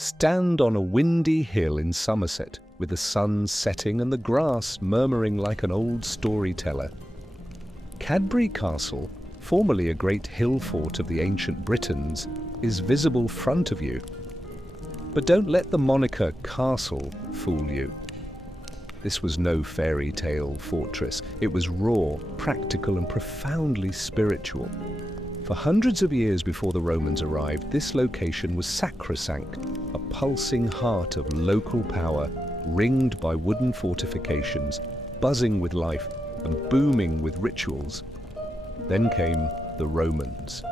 Stand on a windy hill in Somerset, with the sun setting and the grass murmuring like an old storyteller. Cadbury Castle, formerly a great hill fort of the ancient Britons, is visible front of you. But don't let the moniker castle fool you. This was no fairy tale fortress. It was raw, practical, and profoundly spiritual. For hundreds of years before the Romans arrived, this location was sacrosanct, a pulsing heart of local power, ringed by wooden fortifications, buzzing with life and booming with rituals. Then came the Romans.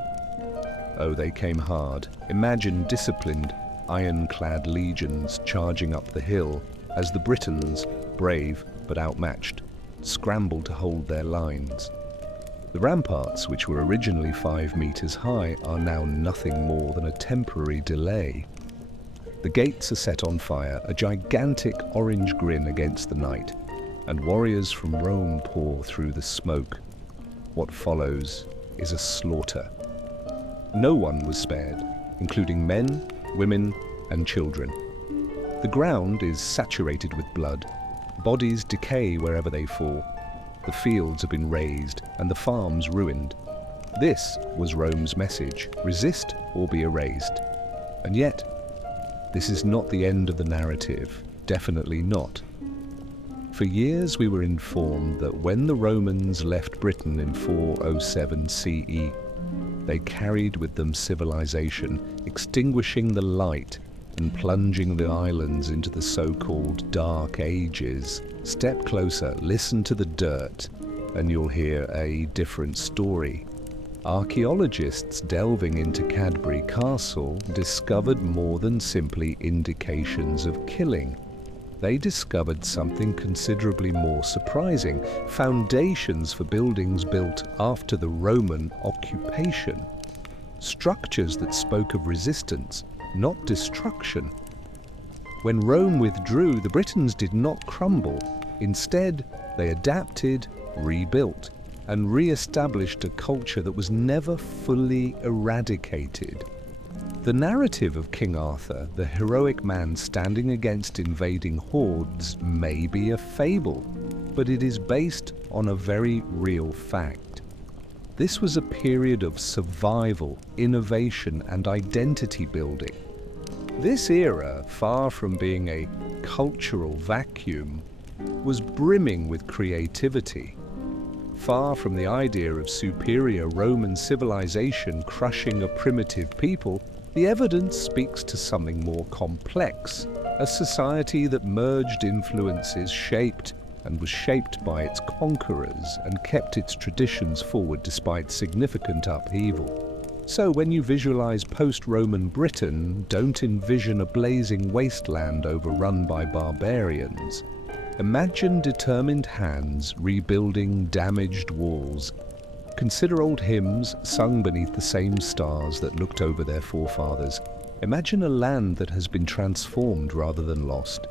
Oh, they came hard. Imagine disciplined, ironclad legions charging up the hill as the Britons, brave but outmatched, scrambled to hold their lines. The ramparts, which were originally 5 meters high, are now nothing more than a temporary delay. The gates are set on fire, a gigantic orange grin against the night, and warriors from Rome pour through the smoke. What follows is a slaughter. No one was spared, including men, women, and children. The ground is saturated with blood. Bodies decay wherever they fall. The fields have been razed and the farms ruined. This was Rome's message: resist or be erased. And yet, this is not the end of the narrative, definitely not. For years we were informed that when the Romans left Britain in 407 CE, they carried with them civilization, extinguishing the light and plunging the islands into the so-called Dark Ages. Step closer, listen to the dirt, and you'll hear a different story. Archaeologists delving into Cadbury Castle discovered more than simply indications of killing. They discovered something considerably more surprising: foundations for buildings built after the Roman occupation. Structures that spoke of resistance, not destruction. When Rome withdrew, the Britons did not crumble. Instead, they adapted, rebuilt, and re-established a culture that was never fully eradicated. The narrative of King Arthur, the heroic man standing against invading hordes, may be a fable, but it is based on a very real fact. This was a period of survival, innovation, and identity building. This era, far from being a cultural vacuum, was brimming with creativity. Far from the idea of superior Roman civilization crushing a primitive people, the evidence speaks to something more complex, a society that merged influences, shaped and was shaped by its conquerors, and kept its traditions forward despite significant upheaval. So when you visualize post-Roman Britain, don't envision a blazing wasteland overrun by barbarians. Imagine determined hands rebuilding damaged walls. Consider old hymns sung beneath the same stars that looked over their forefathers. Imagine a land that has been transformed rather than lost.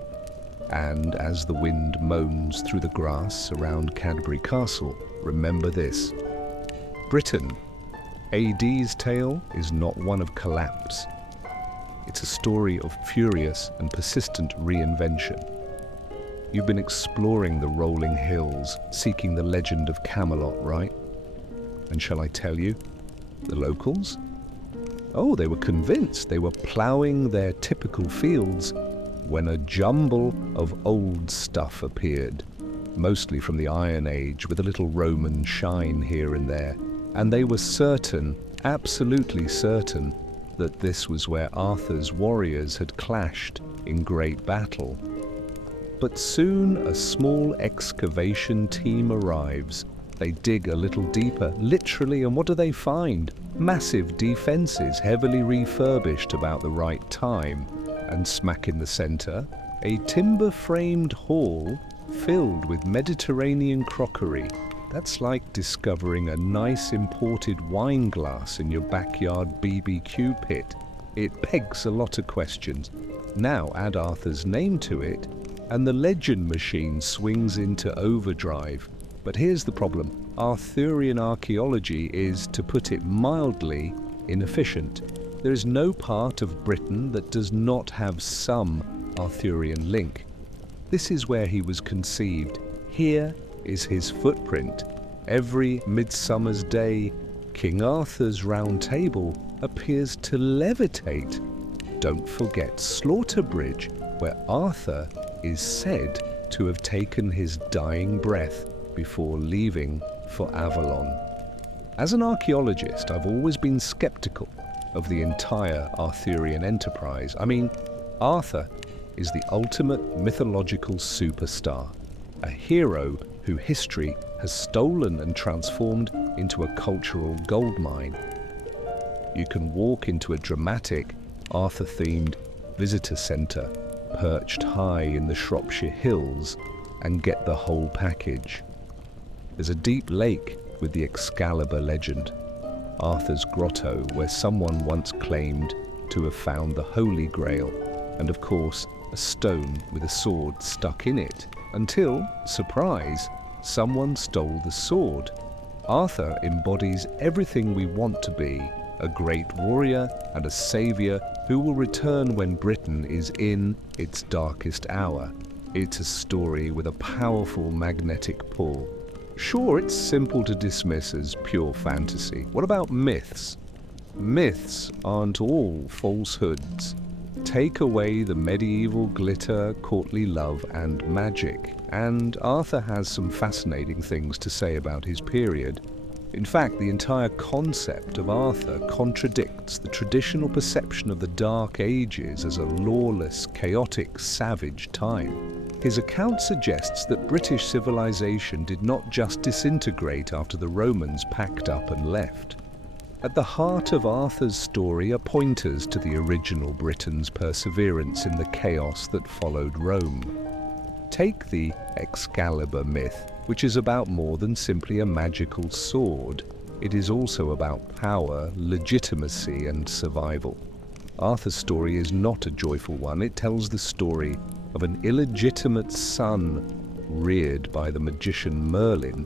And as the wind moans through the grass around Cadbury Castle, remember this: Britain, AD's tale is not one of collapse. It's a story of furious and persistent reinvention. You've been exploring the rolling hills, seeking the legend of Camelot, right? And shall I tell you, the locals? Oh, they were convinced. They were ploughing their typical fields when a jumble of old stuff appeared, mostly from the Iron Age, with a little Roman shine here and there. And they were certain, absolutely certain, that this was where Arthur's warriors had clashed in great battle. But soon a small excavation team arrives. They dig a little deeper, literally, and what do they find? Massive defenses, heavily refurbished about the right time. And smack in the center, a timber-framed hall filled with Mediterranean crockery. That's like discovering a nice imported wine glass in your backyard BBQ pit. It begs a lot of questions. Now add Arthur's name to it, and the legend machine swings into overdrive. But here's the problem. Arthurian archaeology is, to put it mildly, inefficient. There is no part of Britain that does not have some Arthurian link. This is where he was conceived. Here is his footprint. Every midsummer's day, King Arthur's round table appears to levitate. Don't forget Slaughter-Bridge, where Arthur is said to have taken his dying breath before leaving for Avalon. As an archaeologist, I've always been skeptical of the entire Arthurian enterprise. I mean, Arthur is the ultimate mythological superstar, a hero who history has stolen and transformed into a cultural goldmine. You can walk into a dramatic, Arthur-themed visitor centre perched high in the Shropshire Hills and get the whole package. There's a deep lake with the Excalibur legend, Arthur's grotto where someone once claimed to have found the Holy Grail, and of course a stone with a sword stuck in it, until, surprise, someone stole the sword. Arthur embodies everything we want to be, a great warrior and a saviour who will return when Britain is in its darkest hour. It's a story with a powerful magnetic pull. Sure, it's simple to dismiss as pure fantasy. What about myths? Myths aren't all falsehoods. Take away the medieval glitter, courtly love, and magic, and Arthur has some fascinating things to say about his period. In fact, the entire concept of Arthur contradicts the traditional perception of the Dark Ages as a lawless, chaotic, savage time. His account suggests that British civilization did not just disintegrate after the Romans packed up and left. At the heart of Arthur's story are pointers to the original Britain's perseverance in the chaos that followed Rome. Take the Excalibur myth, which is about more than simply a magical sword. It is also about power, legitimacy, and survival. Arthur's story is not a joyful one. It tells the story of an illegitimate son reared by the magician Merlin,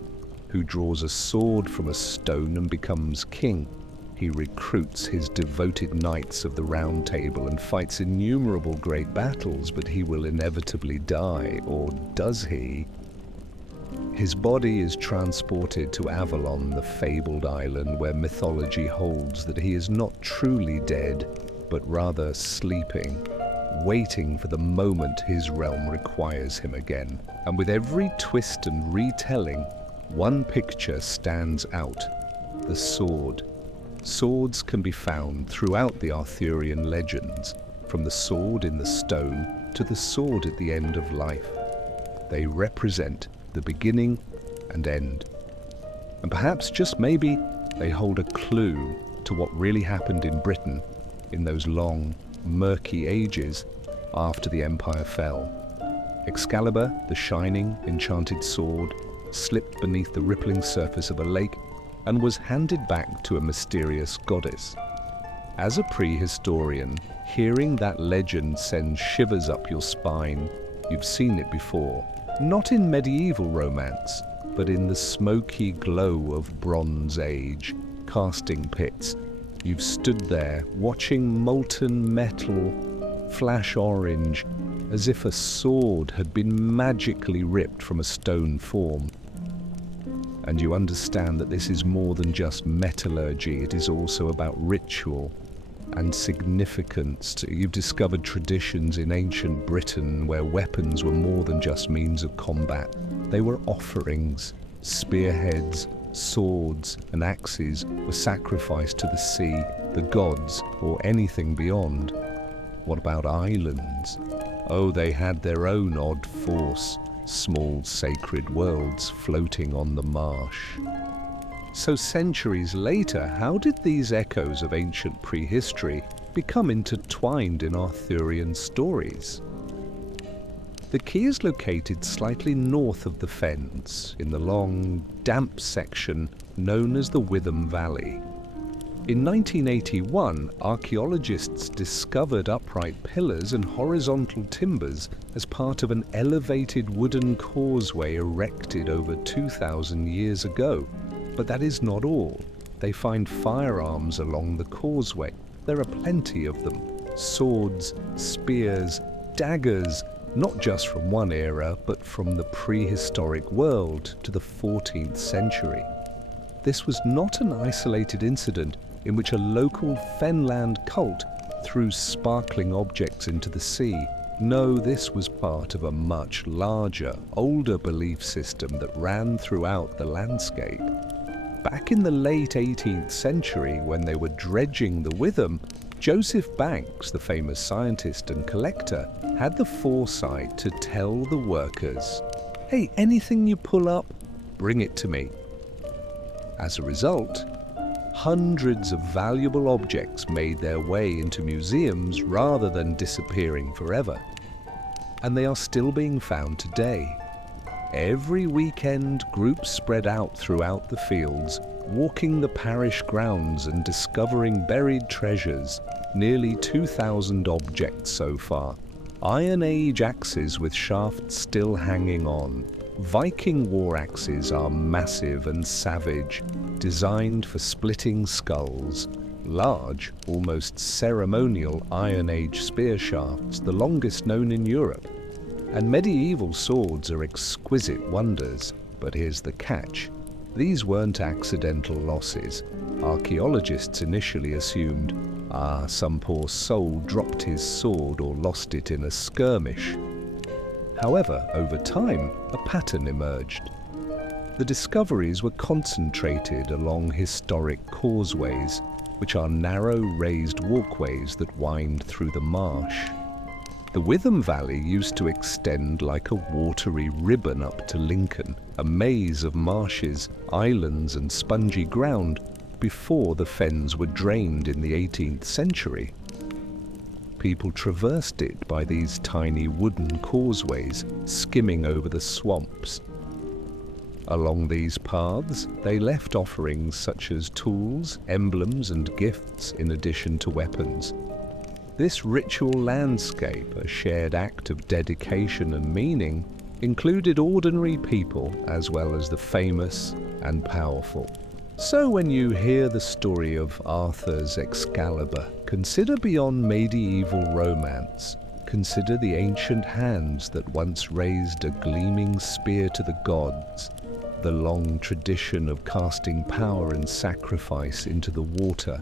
who draws a sword from a stone and becomes king. He recruits his devoted knights of the Round Table and fights innumerable great battles, but he will inevitably die, or does he? His body is transported to Avalon, the fabled island where mythology holds that he is not truly dead, but rather sleeping, waiting for the moment his realm requires him again. And with every twist and retelling, one picture stands out: the sword. Swords can be found throughout the Arthurian legends, from the sword in the stone to the sword at the end of life. They represent the beginning and end. And perhaps, just maybe, they hold a clue to what really happened in Britain in those long, murky ages after the empire fell. Excalibur, the shining, enchanted sword, slipped beneath the rippling surface of a lake and was handed back to a mysterious goddess. As a prehistorian, hearing that legend sends shivers up your spine. You've seen it before, not in medieval romance, but in the smoky glow of Bronze Age, casting pits. You've stood there watching molten metal flash orange as if a sword had been magically ripped from a stone form. And you understand that this is more than just metallurgy, it is also about ritual and significance. You've discovered traditions in ancient Britain where weapons were more than just means of combat. They were offerings. Spearheads, swords, and axes were sacrificed to the sea, the gods, or anything beyond. What about islands? Oh, they had their own odd force, small sacred worlds floating on the marsh. So centuries later, how did these echoes of ancient prehistory become intertwined in Arthurian stories? The key is located slightly north of the Fens, in the long, damp section known as the Witham Valley. In 1981, archaeologists discovered upright pillars and horizontal timbers as part of an elevated wooden causeway erected over 2,000 years ago. But that is not all. They find firearms along the causeway. there are plenty of them. Swords, spears, daggers, not just from one era, but from the prehistoric world to the 14th century. This was not an isolated incident in which a local Fenland cult threw sparkling objects into the sea. No, this was part of a much larger, older belief system that ran throughout the landscape. Back in the late 18th century, when they were dredging the Witham, Joseph Banks, the famous scientist and collector, had the foresight to tell the workers, "Hey, anything you pull up, bring it to me." As a result, hundreds of valuable objects made their way into museums rather than disappearing forever. And they are still being found today. Every weekend, groups spread out throughout the fields, walking the parish grounds and discovering buried treasures. Nearly 2,000 objects so far. Iron Age axes with shafts still hanging on. Viking war axes are massive and savage, designed for splitting skulls. Large, almost ceremonial Iron Age spear shafts, the longest known in Europe. And medieval swords are exquisite wonders, but here's the catch. These weren't accidental losses. Archaeologists initially assumed, some poor soul dropped his sword or lost it in a skirmish. However, over time, a pattern emerged. The discoveries were concentrated along historic causeways, which are narrow raised walkways that wind through the marsh. The Witham Valley used to extend like a watery ribbon up to Lincoln, a maze of marshes, islands and spongy ground before the fens were drained in the 18th century. People traversed it by these tiny wooden causeways, skimming over the swamps. Along these paths, they left offerings such as tools, emblems and gifts in addition to weapons. This ritual landscape, a shared act of dedication and meaning, included ordinary people as well as the famous and powerful. So when you hear the story of Arthur's Excalibur, consider beyond medieval romance. Consider the ancient hands that once raised a gleaming spear to the gods, the long tradition of casting power and sacrifice into the water,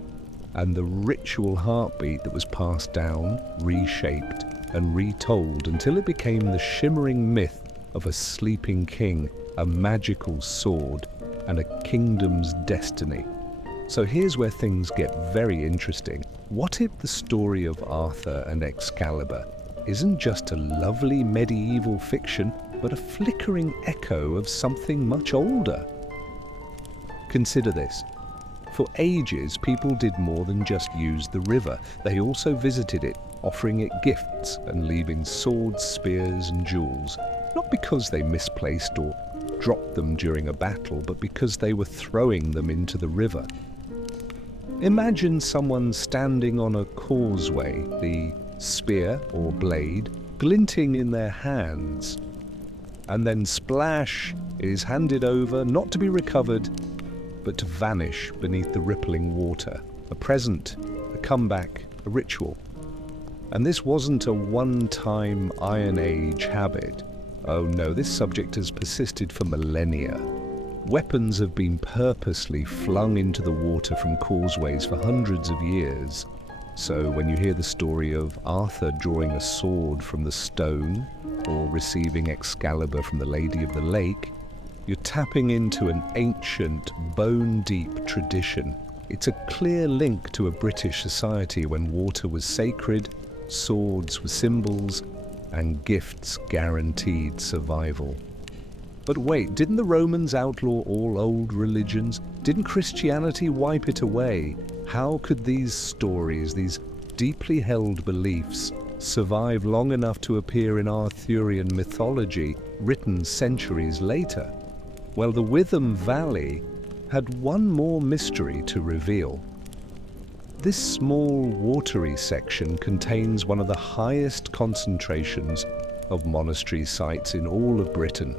and the ritual heartbeat that was passed down, reshaped, and retold until it became the shimmering myth of a sleeping king, a magical sword, and a kingdom's destiny. So here's where things get very interesting. What if the story of Arthur and Excalibur isn't just a lovely medieval fiction, but a flickering echo of something much older? Consider this. For ages, people did more than just use the river. They also visited it, offering it gifts and leaving swords, spears and jewels, not because they misplaced or dropped them during a battle, but because they were throwing them into the river. Imagine someone standing on a causeway, the spear or blade glinting in their hands, and then splash, it is handed over, not to be recovered, but to vanish beneath the rippling water. A present, a comeback, a ritual. And this wasn't a one-time Iron Age habit. Oh no, this subject has persisted for millennia. Weapons have been purposely flung into the water from causeways for hundreds of years. So when you hear the story of Arthur drawing a sword from the stone, or receiving Excalibur from the Lady of the Lake, you're tapping into an ancient, bone-deep tradition. It's a clear link to a British society when water was sacred, swords were symbols, and gifts guaranteed survival. But wait, didn't the Romans outlaw all old religions? Didn't Christianity wipe it away? How could these stories, these deeply held beliefs, survive long enough to appear in Arthurian mythology, written centuries later? Well, the Witham Valley had one more mystery to reveal. This small, watery section contains one of the highest concentrations of monastery sites in all of Britain.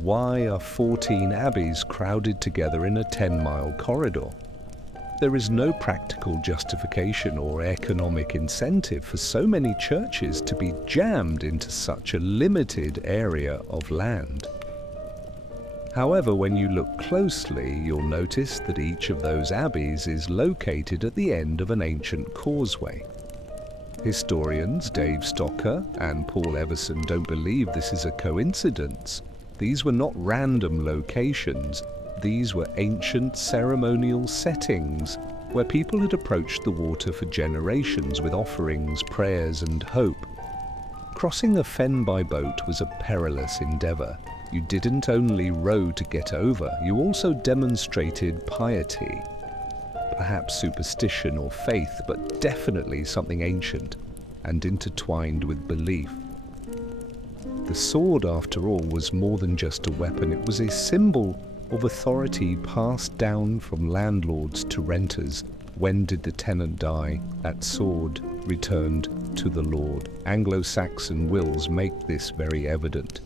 Why are 14 abbeys crowded together in a 10-mile corridor? There is no practical justification or economic incentive for so many churches to be jammed into such a limited area of land. However, when you look closely, you'll notice that each of those abbeys is located at the end of an ancient causeway. Historians Dave Stocker and Paul Everson don't believe this is a coincidence. These were not random locations. These were ancient ceremonial settings where people had approached the water for generations with offerings, prayers, and hope. Crossing a fen by boat was a perilous endeavor. You didn't only row to get over, you also demonstrated piety. Perhaps superstition or faith, but definitely something ancient and intertwined with belief. The sword, after all, was more than just a weapon. It was a symbol of authority passed down from landlords to renters. When did the tenant die? That sword returned to the lord. Anglo-Saxon wills make this very evident.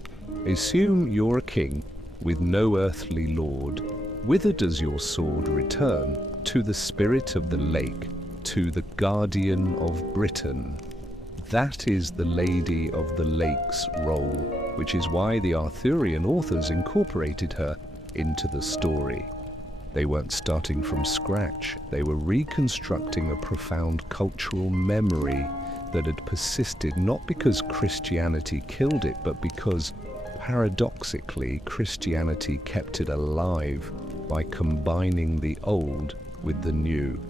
Assume you're a king with no earthly lord. Whither does your sword return? To the spirit of the lake, to the guardian of Britain. That is the Lady of the Lake's role, which is why the Arthurian authors incorporated her into the story. They weren't starting from scratch. They were reconstructing a profound cultural memory that had persisted not because Christianity killed it, but because, paradoxically, Christianity kept it alive by combining the old with the new.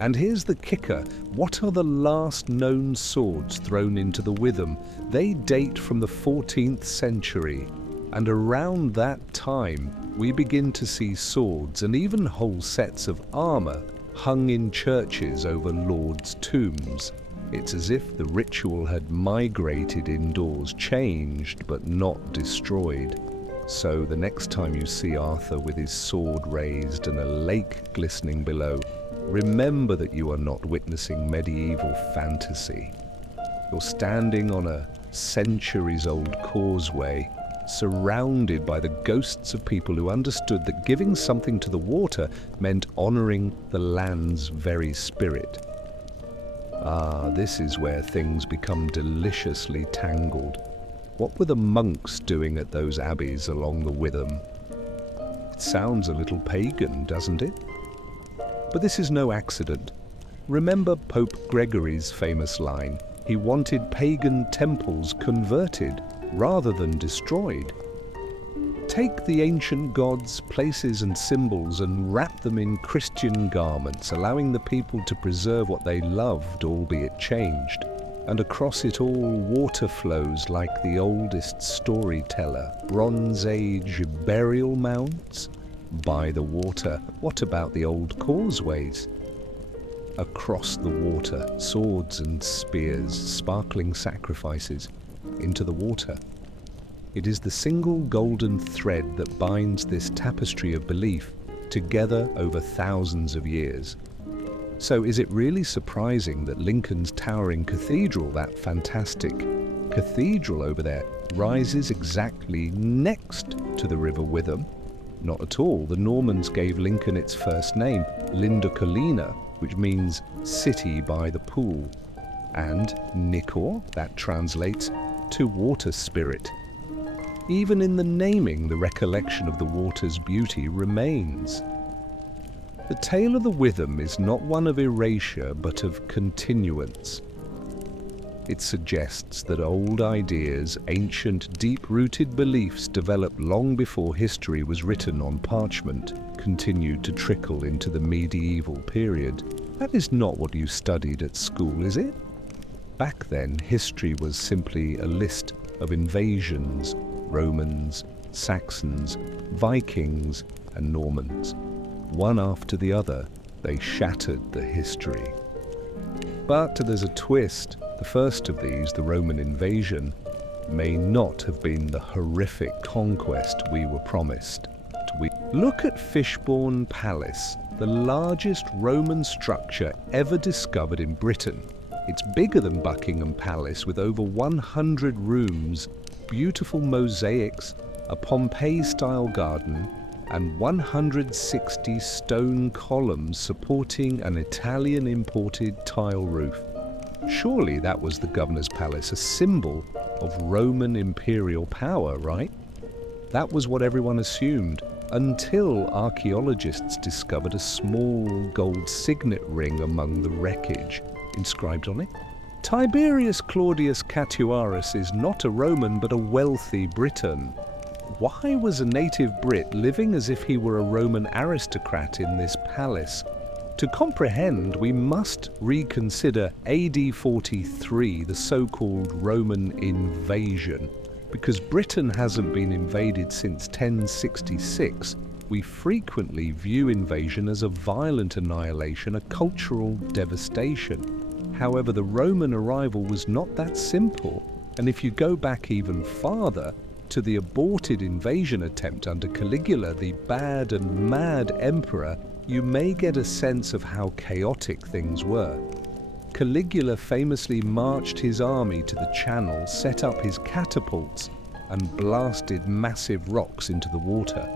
And here's the kicker. What are the last known swords thrown into the Witham? They date from the 14th century. And around that time, we begin to see swords and even whole sets of armor hung in churches over lords' tombs. It's as if the ritual had migrated indoors, changed but not destroyed. So the next time you see Arthur with his sword raised and a lake glistening below, remember that you are not witnessing medieval fantasy. You're standing on a centuries-old causeway, surrounded by the ghosts of people who understood that giving something to the water meant honoring the land's very spirit. Ah, this is where things become deliciously tangled. What were the monks doing at those abbeys along the Witham? It sounds a little pagan, doesn't it? But this is no accident. Remember Pope Gregory's famous line, he wanted pagan temples converted rather than destroyed. Take the ancient gods, places and symbols and wrap them in Christian garments, allowing the people to preserve what they loved, albeit changed. And across it all, water flows like the oldest storyteller. Bronze Age burial mounds? By the water. What about the old causeways? Across the water, swords and spears, sparkling sacrifices, into the water. It is the single golden thread that binds this tapestry of belief together over thousands of years. So is it really surprising that Lincoln's towering cathedral, that fantastic cathedral over there, rises exactly next to the River Witham? Not at all. The Normans gave Lincoln its first name, Lindocolina, which means city by the pool, and Nicor, that translates to water spirit. Even in the naming, the recollection of the water's beauty remains. The tale of the Witham is not one of erasure, but of continuance. It suggests that old ideas, ancient, deep-rooted beliefs developed long before history was written on parchment, continued to trickle into the medieval period. That is not what you studied at school, is it? Back then, history was simply a list of invasions, Romans, Saxons, Vikings, and Normans. One after the other, they shattered the history. But there's a twist. The first of these, the Roman invasion, may not have been the horrific conquest we were promised. Look at Fishbourne Palace, the largest Roman structure ever discovered in Britain. It's bigger than Buckingham Palace, with over 100 rooms, beautiful mosaics, a Pompeii-style garden, and 160 stone columns supporting an Italian-imported tile roof. Surely that was the governor's palace, a symbol of Roman imperial power, right? That was what everyone assumed, until archaeologists discovered a small gold signet ring among the wreckage. Inscribed on it, Tiberius Claudius Catuarus is not a Roman but a wealthy Briton. Why was a native Brit living as if he were a Roman aristocrat in this palace? To comprehend, we must reconsider AD 43, the so-called Roman invasion. Because Britain hasn't been invaded since 1066, we frequently view invasion as a violent annihilation, a cultural devastation. However, the Roman arrival was not that simple, and if you go back even farther, to the aborted invasion attempt under Caligula, the bad and mad emperor, you may get a sense of how chaotic things were. Caligula famously marched his army to the Channel, set up his catapults, and blasted massive rocks into the water.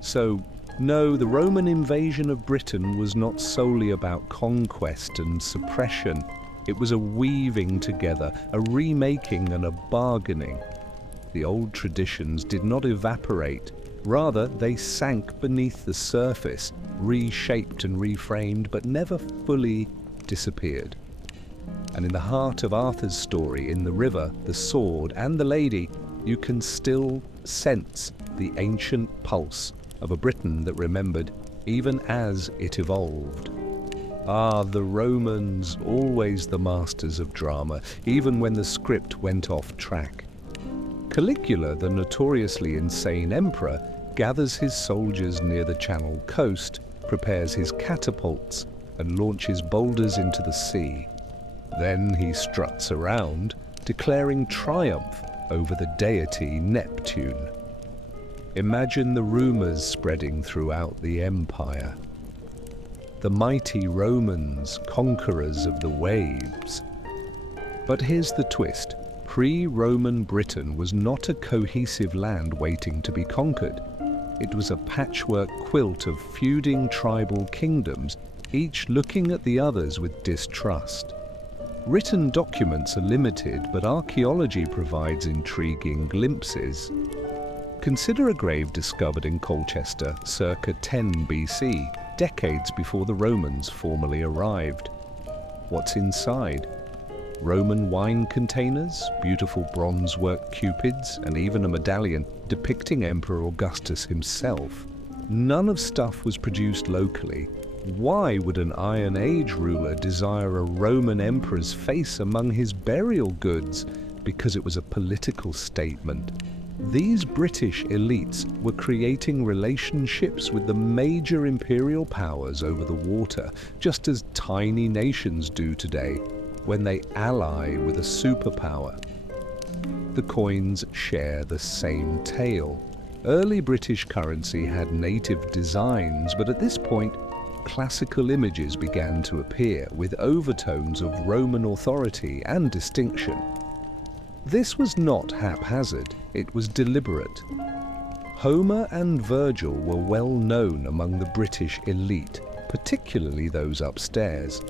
So, no, the Roman invasion of Britain was not solely about conquest and suppression. It was a weaving together, a remaking and a bargaining. The old traditions did not evaporate. Rather, they sank beneath the surface, reshaped and reframed, but never fully disappeared. And in the heart of Arthur's story, in the river, the sword, and the lady, you can still sense the ancient pulse of a Britain that remembered even as it evolved. Ah, the Romans, always the masters of drama, even when the script went off track. Caligula, the notoriously insane emperor, gathers his soldiers near the Channel coast, prepares his catapults, and launches boulders into the sea. Then he struts around, declaring triumph over the deity Neptune. Imagine the rumors spreading throughout the empire. The mighty Romans, conquerors of the waves. But here's the twist. Pre-Roman Britain was not a cohesive land waiting to be conquered. It was a patchwork quilt of feuding tribal kingdoms, each looking at the others with distrust. Written documents are limited, but archaeology provides intriguing glimpses. Consider a grave discovered in Colchester circa 10 BC, decades before the Romans formally arrived. What's inside? Roman wine containers, beautiful bronze-work cupids, and even a medallion depicting Emperor Augustus himself. None of stuff was produced locally. Why would an Iron Age ruler desire a Roman emperor's face among his burial goods? Because it was a political statement. These British elites were creating relationships with the major imperial powers over the water, just as tiny nations do today, when they ally with a superpower. The coins share the same tale. Early British currency had native designs, but at this point, classical images began to appear with overtones of Roman authority and distinction. This was not haphazard, it was deliberate. Homer and Virgil were well known among the British elite, particularly those upstairs.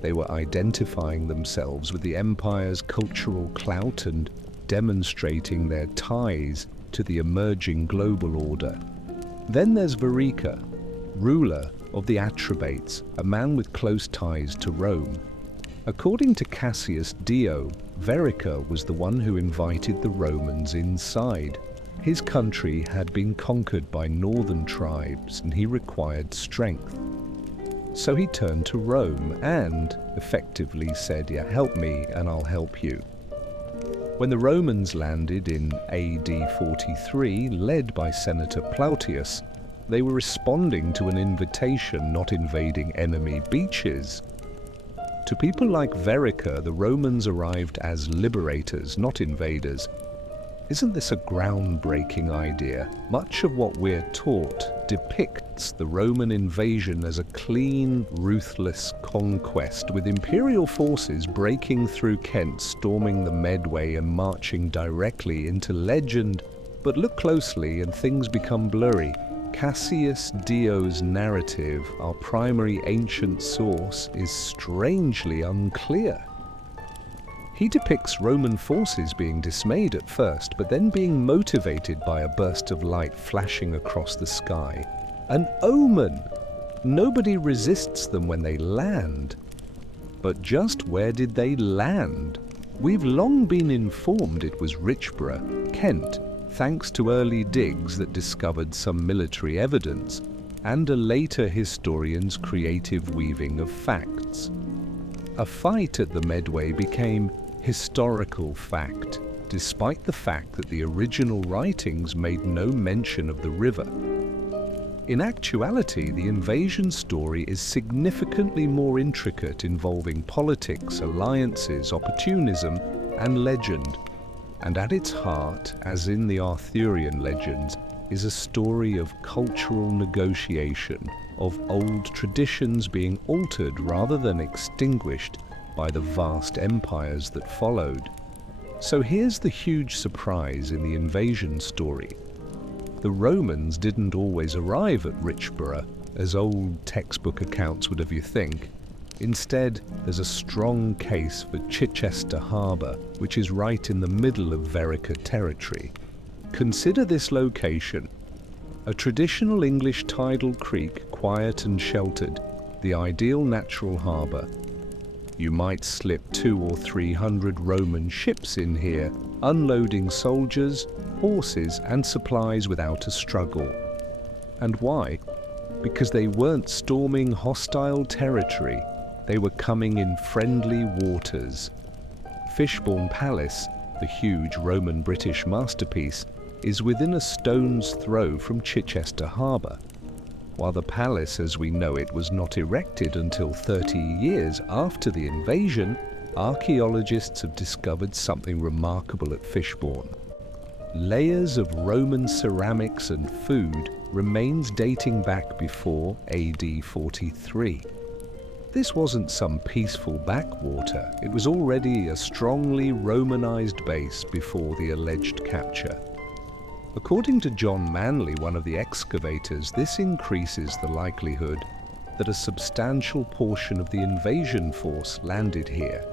They were identifying themselves with the empire's cultural clout and demonstrating their ties to the emerging global order. Then there's Varica, ruler of the Atrebates, a man with close ties to Rome. According to Cassius Dio, Varica was the one who invited the Romans inside. His country had been conquered by northern tribes and he required strength. So he turned to Rome and effectively said, "Yeah, help me and I'll help you." When the Romans landed in AD 43, led by Senator Plautius, they were responding to an invitation, not invading enemy beaches. To people like Varica, the Romans arrived as liberators, not invaders. Isn't this a groundbreaking idea? Much of what we're taught depicts the Roman invasion as a clean, ruthless conquest, with imperial forces breaking through Kent, storming the Medway and marching directly into legend. But look closely and things become blurry. Cassius Dio's narrative, our primary ancient source, is strangely unclear. He depicts Roman forces being dismayed at first, but then being motivated by a burst of light flashing across the sky. An omen! Nobody resists them when they land. But just where did they land? We've long been informed it was Richborough, Kent, thanks to early digs that discovered some military evidence, and a later historian's creative weaving of facts. A fight at the Medway became historical fact, despite the fact that the original writings made no mention of the river. In actuality, the invasion story is significantly more intricate, involving politics, alliances, opportunism, and legend. And at its heart, as in the Arthurian legends, is a story of cultural negotiation, of old traditions being altered rather than extinguished by the vast empires that followed. So here's the huge surprise in the invasion story. The Romans didn't always arrive at Richborough, as old textbook accounts would have you think. Instead, there's a strong case for Chichester Harbour, which is right in the middle of Verica territory. Consider this location. A traditional English tidal creek, quiet and sheltered, the ideal natural harbour. You might slip 200 or 300 Roman ships in here, unloading soldiers, horses and supplies without a struggle. And why? Because they weren't storming hostile territory, they were coming in friendly waters. Fishbourne Palace, the huge Roman-British masterpiece, is within a stone's throw from Chichester Harbour. While the palace as we know it was not erected until 30 years after the invasion, archaeologists have discovered something remarkable at Fishbourne. Layers of Roman ceramics and food remains dating back before AD 43. This wasn't some peaceful backwater, it was already a strongly Romanized base before the alleged capture. According to John Manley, one of the excavators, this increases the likelihood that a substantial portion of the invasion force landed here,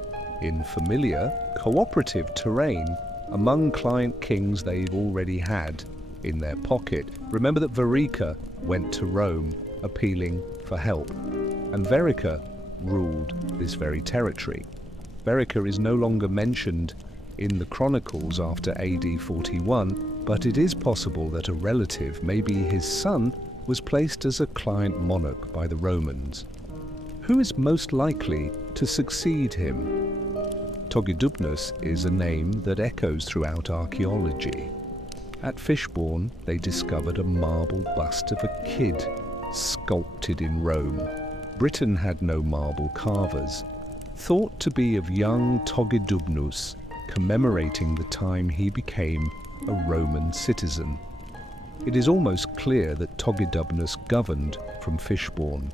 in familiar, cooperative terrain, among client kings they've already had in their pocket. Remember that Verica went to Rome, appealing for help, and Verica ruled this very territory. Verica is no longer mentioned in the chronicles after AD 41, but it is possible that a relative, maybe his son, was placed as a client monarch by the Romans. Who is most likely to succeed him? Togedubnus is a name that echoes throughout archaeology. At Fishbourne, they discovered a marble bust of a kid, sculpted in Rome. Britain had no marble carvers. Thought to be of young Togedubnus, commemorating the time he became a Roman citizen. It is almost clear that Togedubnus governed from Fishbourne.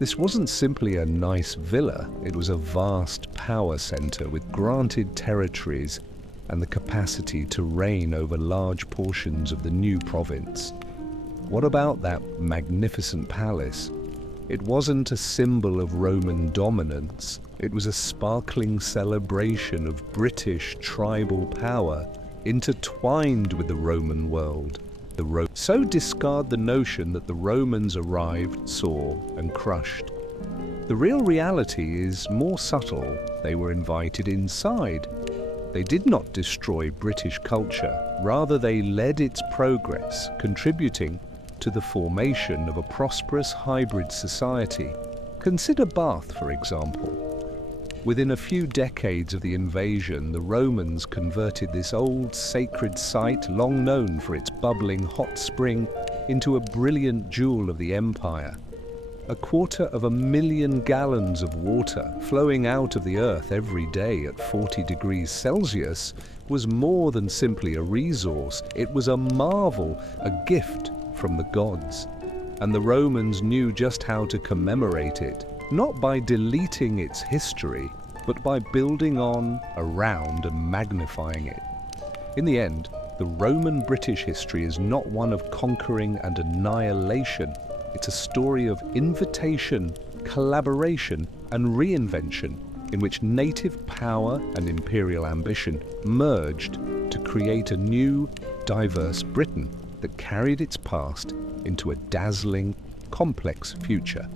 This wasn't simply a nice villa, it was a vast power centre with granted territories and the capacity to reign over large portions of the new province. What about that magnificent palace? It wasn't a symbol of Roman dominance, it was a sparkling celebration of British tribal power intertwined with the Roman world. So discard the notion that the Romans arrived, saw, and crushed. The real reality is more subtle. They were invited inside. They did not destroy British culture, rather they led its progress, contributing to the formation of a prosperous hybrid society. Consider Bath, for example. Within a few decades of the invasion, the Romans converted this old sacred site, long known for its bubbling hot spring, into a brilliant jewel of the empire. 250,000 gallons of water flowing out of the earth every day at 40 degrees Celsius was more than simply a resource. It was a marvel, a gift from the gods. And the Romans knew just how to commemorate it. Not by deleting its history, but by building on, around, and magnifying it. In the end, The Roman-British history is not one of conquering and annihilation. It's a story of invitation, collaboration, and reinvention, in which native power and imperial ambition merged to create a new, diverse Britain that carried its past into a dazzling, complex future.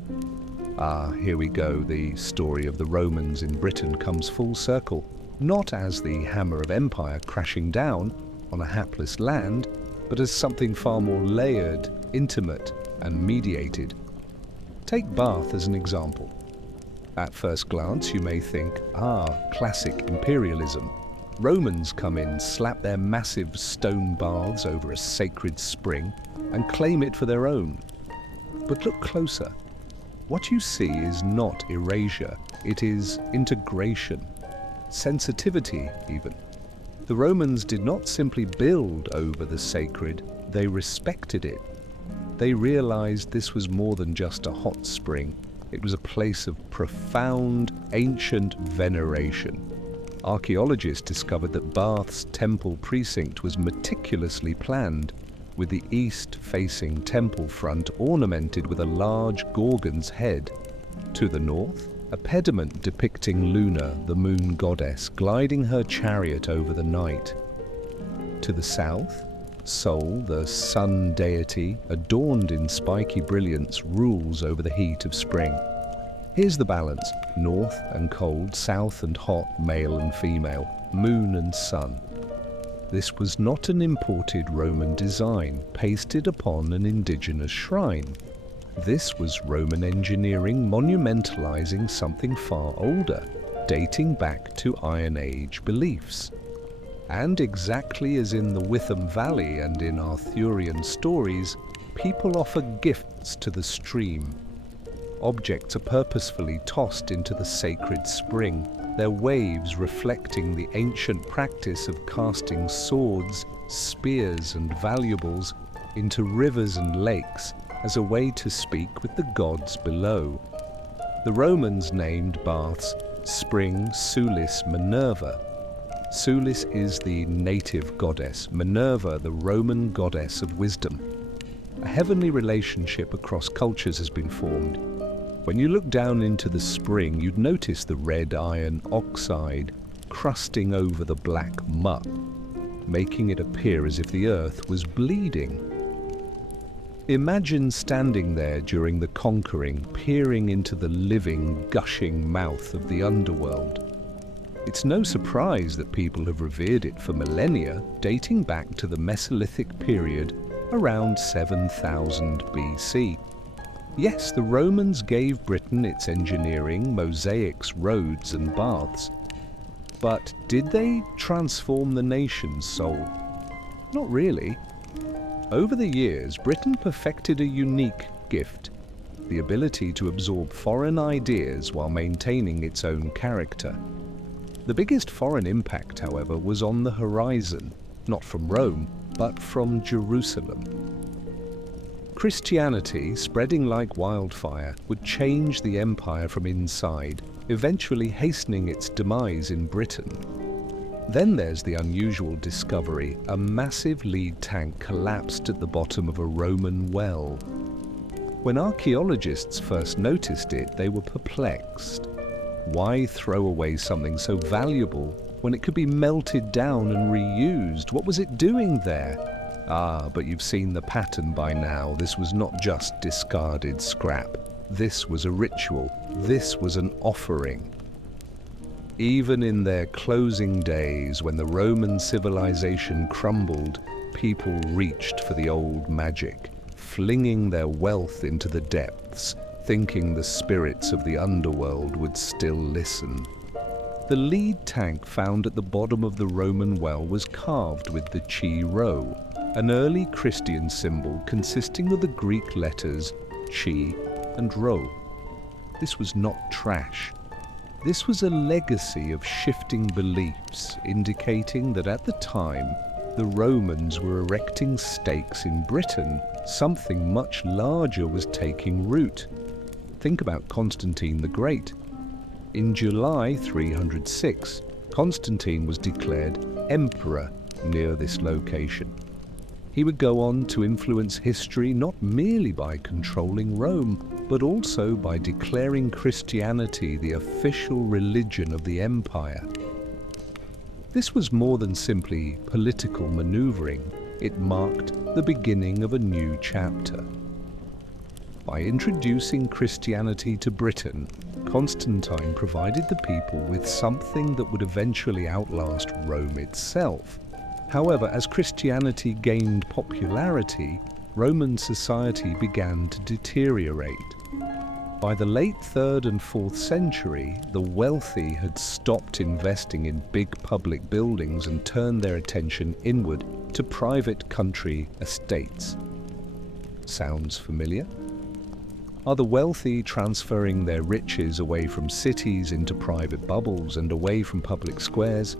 Here we go. The story of the Romans in Britain comes full circle, not as the hammer of empire crashing down on a hapless land, but as something far more layered, intimate, and mediated. Take Bath as an example. At first glance, you may think, classic imperialism. Romans come in, slap their massive stone baths over a sacred spring, and claim it for their own. But look closer. What you see is not erasure, it is integration, sensitivity even. The Romans did not simply build over the sacred, they respected it. They realized this was more than just a hot spring. It was a place of profound, ancient veneration. Archaeologists discovered that Bath's temple precinct was meticulously planned, with the east-facing temple front ornamented with a large Gorgon's head. To the north, a pediment depicting Luna, the moon goddess, gliding her chariot over the night. To the south, Sol, the sun deity, adorned in spiky brilliance, rules over the heat of spring. Here's the balance: north and cold, south and hot, male and female, moon and sun. This was not an imported Roman design pasted upon an indigenous shrine. This was Roman engineering monumentalizing something far older, dating back to Iron Age beliefs. And exactly as in the Witham Valley and in Arthurian stories, people offer gifts to the stream. Objects are purposefully tossed into the sacred spring, their waves reflecting the ancient practice of casting swords, spears, and valuables into rivers and lakes as a way to speak with the gods below. The Romans named Bath's spring Sulis Minerva. Sulis is the native goddess, Minerva the Roman goddess of wisdom. A heavenly relationship across cultures has been formed. When you look down into the spring, you'd notice the red iron oxide crusting over the black muck, making it appear as if the earth was bleeding. Imagine standing there during the conquering, peering into the living, gushing mouth of the underworld. It's no surprise that people have revered it for millennia, dating back to the Mesolithic period around 7000 BC. Yes, the Romans gave Britain its engineering, mosaics, roads and baths. But did they transform the nation's soul? Not really. Over the years, Britain perfected a unique gift, the ability to absorb foreign ideas while maintaining its own character. The biggest foreign impact, however, was on the horizon, not from Rome, but from Jerusalem. Christianity, spreading like wildfire, would change the empire from inside, eventually hastening its demise in Britain. Then there's the unusual discovery: a massive lead tank collapsed at the bottom of a Roman well. When archaeologists first noticed it, they were perplexed. Why throw away something so valuable when it could be melted down and reused? What was it doing there? But you've seen the pattern by now. This was not just discarded scrap. This was a ritual. This was an offering. Even in their closing days, when the Roman civilization crumbled, people reached for the old magic, flinging their wealth into the depths, thinking the spirits of the underworld would still listen. The lead tank found at the bottom of the Roman well was carved with the Chi Rho, an early Christian symbol consisting of the Greek letters Chi and Rho. This was not trash. This was a legacy of shifting beliefs, indicating that at the time the Romans were erecting stakes in Britain. Something much larger was taking root. Think about Constantine the Great. In July 306, Constantine was declared emperor, near this location. He would go on to influence history not merely by controlling Rome, but also by declaring Christianity the official religion of the empire. This was more than simply political maneuvering. It marked the beginning of a new chapter. By introducing Christianity to Britain, Constantine provided the people with something that would eventually outlast Rome itself. However, as Christianity gained popularity, Roman society began to deteriorate. By the late 3rd and 4th century, the wealthy had stopped investing in big public buildings and turned their attention inward to private country estates. Sounds familiar? Are the wealthy transferring their riches away from cities into private bubbles and away from public squares?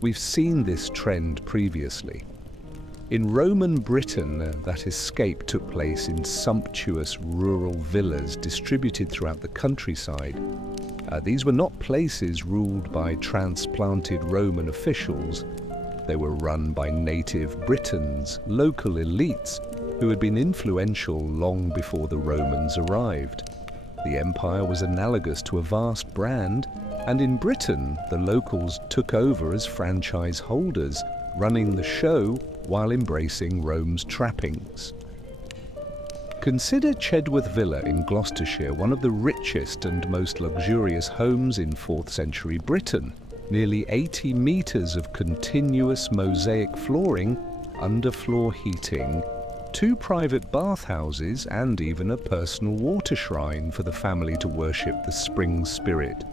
We've seen this trend previously. In Roman Britain, that escape took place in sumptuous rural villas distributed throughout the countryside. These were not places ruled by transplanted Roman officials. They were run by native Britons, local elites, who had been influential long before the Romans arrived. The empire was analogous to a vast brand, and in Britain, the locals took over as franchise holders, running the show while embracing Rome's trappings. Consider Chedworth Villa in Gloucestershire, one of the richest and most luxurious homes in 4th century Britain. Nearly 80 metres of continuous mosaic flooring, underfloor heating, 2 private bathhouses, and even a personal water shrine for the family to worship the spring spirit.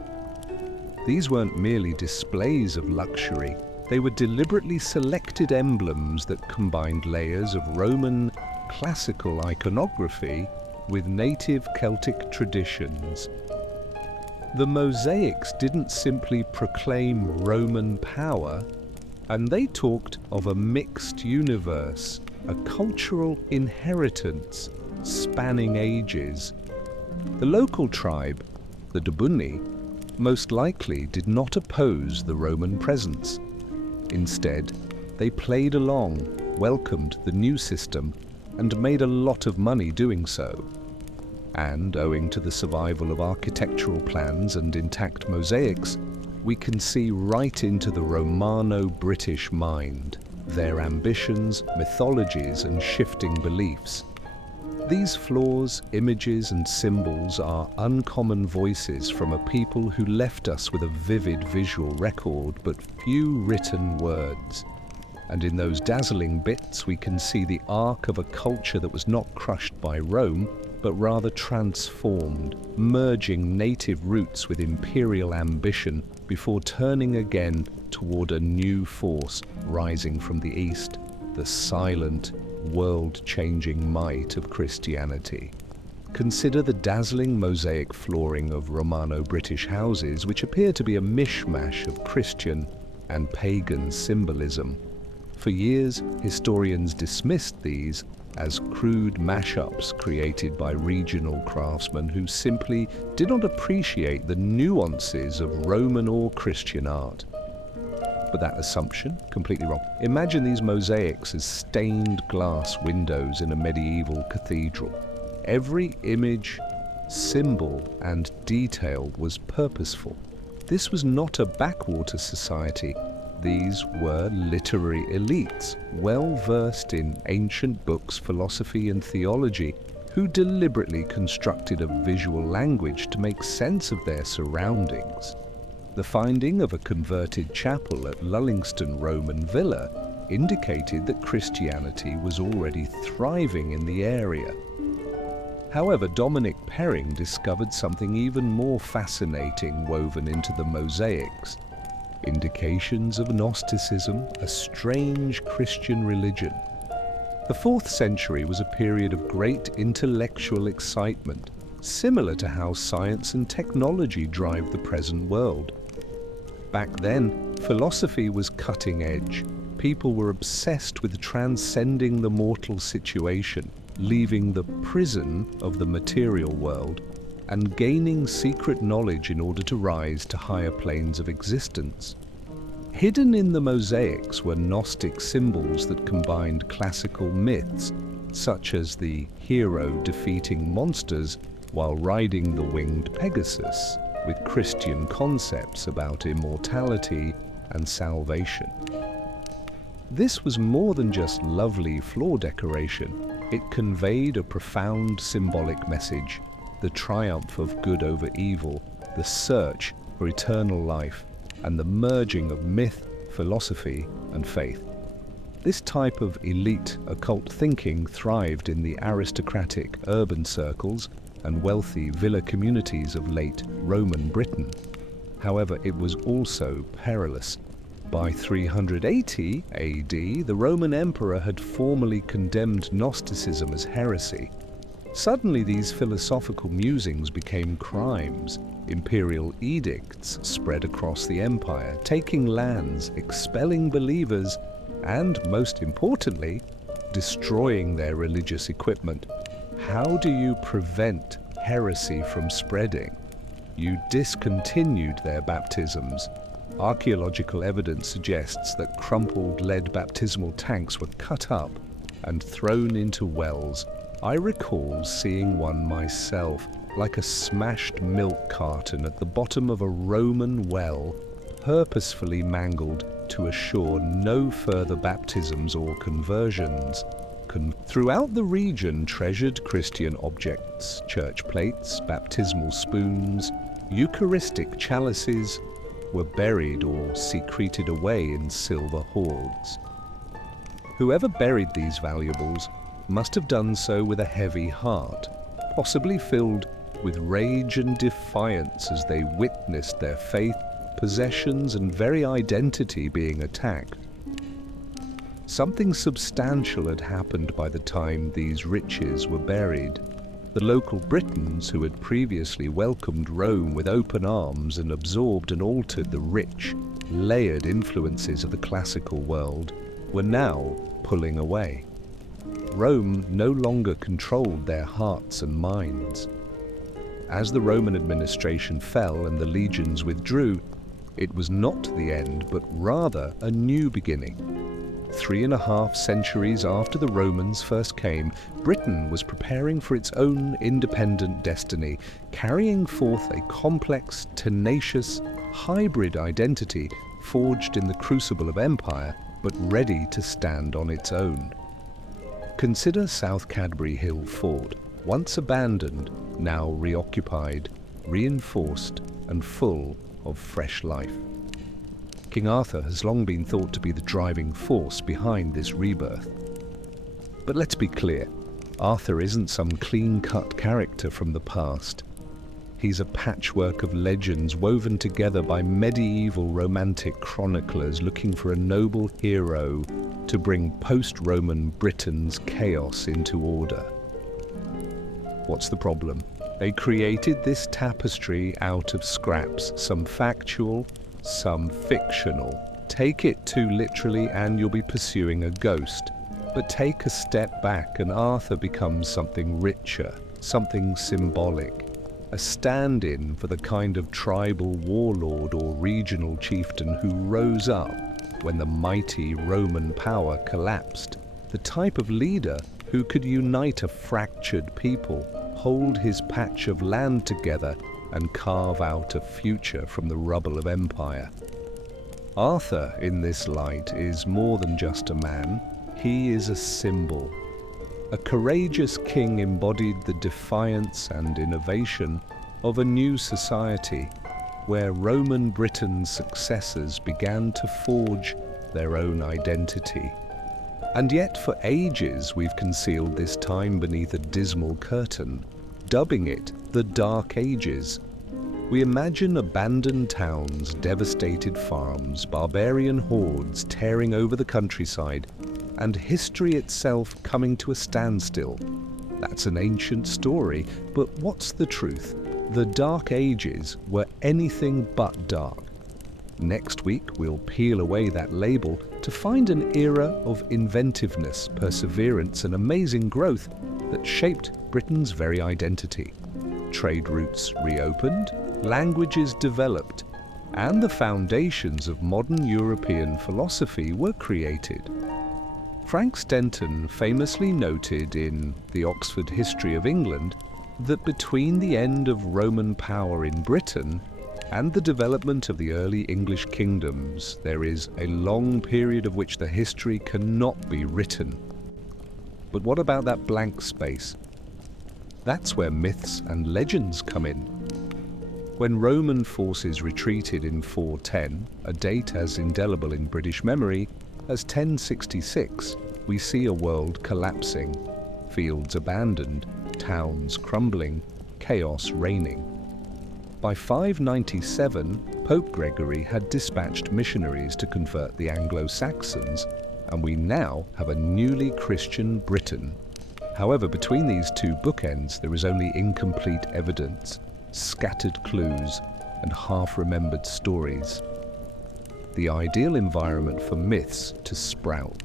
These weren't merely displays of luxury, they were deliberately selected emblems that combined layers of Roman classical iconography with native Celtic traditions. The mosaics didn't simply proclaim Roman power, and they talked of a mixed universe, a cultural inheritance spanning ages. The local tribe, the Dobunni, most likely did not oppose the Roman presence. Instead, they played along, welcomed the new system, and made a lot of money doing so. And owing to the survival of architectural plans and intact mosaics, we can see right into the Romano-British mind, their ambitions, mythologies, and shifting beliefs. These flaws, images, and symbols are uncommon voices from a people who left us with a vivid visual record but few written words. And in those dazzling bits we can see the arc of a culture that was not crushed by Rome, but rather transformed, merging native roots with imperial ambition before turning again toward a new force rising from the east, the silent, world-changing might of Christianity. Consider the dazzling mosaic flooring of Romano-British houses, which appear to be a mishmash of Christian and pagan symbolism. For years, historians dismissed these as crude mashups created by regional craftsmen who simply did not appreciate the nuances of Roman or Christian art. But that assumption, completely wrong. Imagine these mosaics as stained glass windows in a medieval cathedral. Every image, symbol, and detail was purposeful. This was not a backwater society. These were literary elites, well-versed in ancient books, philosophy, and theology, who deliberately constructed a visual language to make sense of their surroundings. The finding of a converted chapel at Lullingston Roman Villa indicated that Christianity was already thriving in the area. However, Dominic Perring discovered something even more fascinating woven into the mosaics: indications of Gnosticism, a strange Christian religion. The 4th century was a period of great intellectual excitement, similar to how science and technology drive the present world. Back then, philosophy was cutting edge. People were obsessed with transcending the mortal situation, leaving the prison of the material world, and gaining secret knowledge in order to rise to higher planes of existence. Hidden in the mosaics were Gnostic symbols that combined classical myths, such as the hero defeating monsters while riding the winged Pegasus, with Christian concepts about immortality and salvation. This was more than just lovely floor decoration. It conveyed a profound symbolic message: the triumph of good over evil, the search for eternal life, and the merging of myth, philosophy, and faith. This type of elite occult thinking thrived in the aristocratic urban circles and wealthy villa communities of late Roman Britain. However, it was also perilous. By 380 AD, the Roman emperor had formally condemned Gnosticism as heresy. Suddenly, these philosophical musings became crimes. Imperial edicts spread across the empire, taking lands, expelling believers, and, most importantly, destroying their religious equipment. How do you prevent heresy from spreading? You discontinued their baptisms. Archaeological evidence suggests that crumpled lead baptismal tanks were cut up and thrown into wells. I recall seeing one myself, like a smashed milk carton at the bottom of a Roman well, purposefully mangled to assure no further baptisms or conversions. Throughout the region, treasured Christian objects, church plates, baptismal spoons, Eucharistic chalices, were buried or secreted away in silver hoards. Whoever buried these valuables must have done so with a heavy heart, possibly filled with rage and defiance as they witnessed their faith, possessions, and very identity being attacked. Something substantial had happened by the time these riches were buried. The local Britons, who had previously welcomed Rome with open arms and absorbed and altered the rich, layered influences of the classical world, were now pulling away. Rome no longer controlled their hearts and minds. As the Roman administration fell and the legions withdrew, it was not the end, but rather a new beginning. 3.5 centuries after the Romans first came, Britain was preparing for its own independent destiny, carrying forth a complex, tenacious, hybrid identity forged in the crucible of empire, but ready to stand on its own. Consider South Cadbury Hill Fort, once abandoned, now reoccupied, reinforced, and full of fresh life. King Arthur has long been thought to be the driving force behind this rebirth. But let's be clear, Arthur isn't some clean-cut character from the past. He's a patchwork of legends woven together by medieval romantic chroniclers looking for a noble hero to bring post-Roman Britain's chaos into order. What's the problem? They created this tapestry out of scraps, some factual, some fictional. Take it too literally and you'll be pursuing a ghost. But take a step back and Arthur becomes something richer, something symbolic, a stand-in for the kind of tribal warlord or regional chieftain who rose up when the mighty Roman power collapsed, the type of leader who could unite a fractured people, hold his patch of land together, and carve out a future from the rubble of empire. Arthur, in this light, is more than just a man. He is a symbol. A courageous king embodied the defiance and innovation of a new society, where Roman Britain's successors began to forge their own identity. And yet for ages we've concealed this time beneath a dismal curtain, dubbing it the Dark Ages. We imagine abandoned towns, devastated farms, barbarian hordes tearing over the countryside, and history itself coming to a standstill. That's an ancient story, but what's the truth? The Dark Ages were anything but dark. Next week, we'll peel away that label to find an era of inventiveness, perseverance, and amazing growth that shaped Britain's very identity. Trade routes reopened, languages developed, and the foundations of modern European philosophy were created. Frank Stenton famously noted in The Oxford History of England that between the end of Roman power in Britain and the development of the early English kingdoms, there is a long period of which the history cannot be written. But what about that blank space? That's where myths and legends come in. When Roman forces retreated in 410, a date as indelible in British memory as 1066, we see a world collapsing, fields abandoned, towns crumbling, chaos reigning. By 597, Pope Gregory had dispatched missionaries to convert the Anglo-Saxons, and we now have a newly Christian Britain. However, between these two bookends, there is only incomplete evidence, scattered clues, and half-remembered stories. The ideal environment for myths to sprout.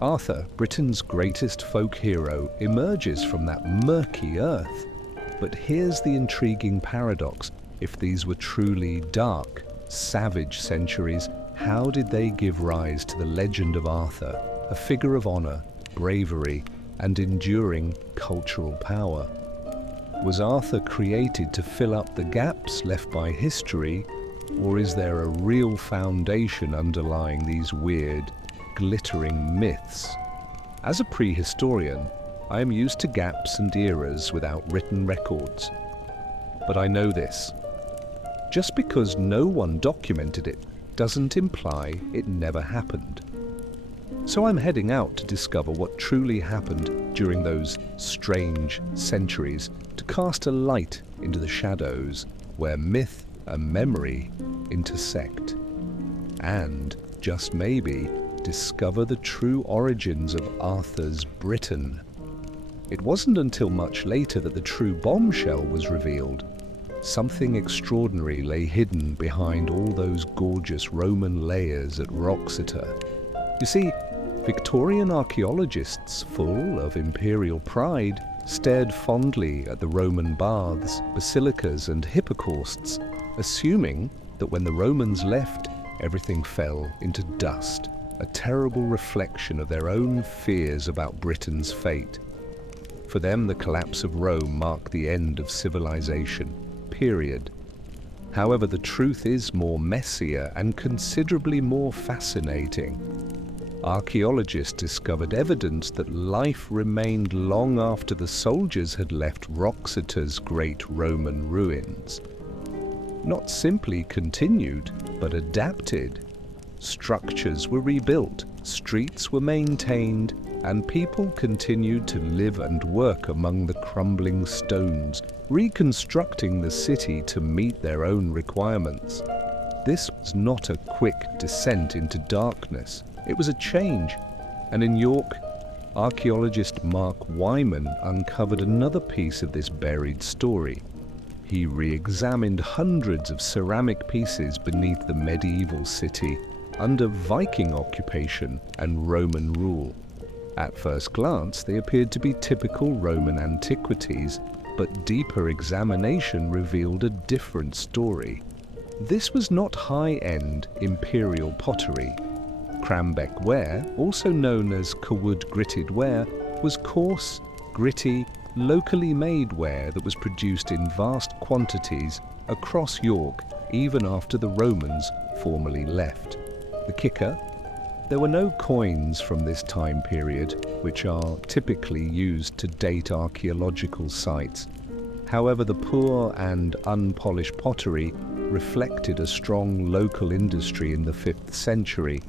Arthur, Britain's greatest folk hero, emerges from that murky earth. But here's the intriguing paradox. If these were truly dark, savage centuries, how did they give rise to the legend of Arthur, a figure of honor, bravery, and enduring cultural power? Was Arthur created to fill up the gaps left by history, or is there a real foundation underlying these weird, glittering myths? As a prehistorian, I am used to gaps and eras without written records. But I know this. Just because no one documented it doesn't imply it never happened. So I'm heading out to discover what truly happened during those strange centuries, to cast a light into the shadows where myth and memory intersect. And, just maybe, discover the true origins of Arthur's Britain. It wasn't until much later that the true bombshell was revealed. Something extraordinary lay hidden behind all those gorgeous Roman layers at Wroxeter. You see, Victorian archaeologists, full of imperial pride, stared fondly at the Roman baths, basilicas, and hippocausts, assuming that when the Romans left, everything fell into dust, a terrible reflection of their own fears about Britain's fate. For them, the collapse of Rome marked the end of civilization, period. However, the truth is more messier and considerably more fascinating. Archaeologists discovered evidence that life remained long after the soldiers had left Wroxeter's great Roman ruins. Not simply continued, but adapted. Structures were rebuilt, streets were maintained, and people continued to live and work among the crumbling stones, reconstructing the city to meet their own requirements. This was not a quick descent into darkness. It was a change. And in York, archaeologist Mark Wyman uncovered another piece of this buried story. He re-examined hundreds of ceramic pieces beneath the medieval city under Viking occupation and Roman rule. At first glance, they appeared to be typical Roman antiquities, but deeper examination revealed a different story. This was not high-end imperial pottery. Crambeck ware, also known as Cawood gritted ware, was coarse, gritty, locally made ware that was produced in vast quantities across York even after the Romans formally left. The kicker? There were no coins from this time period, which are typically used to date archaeological sites. However, the poor and unpolished pottery reflected a strong local industry in the 5th century.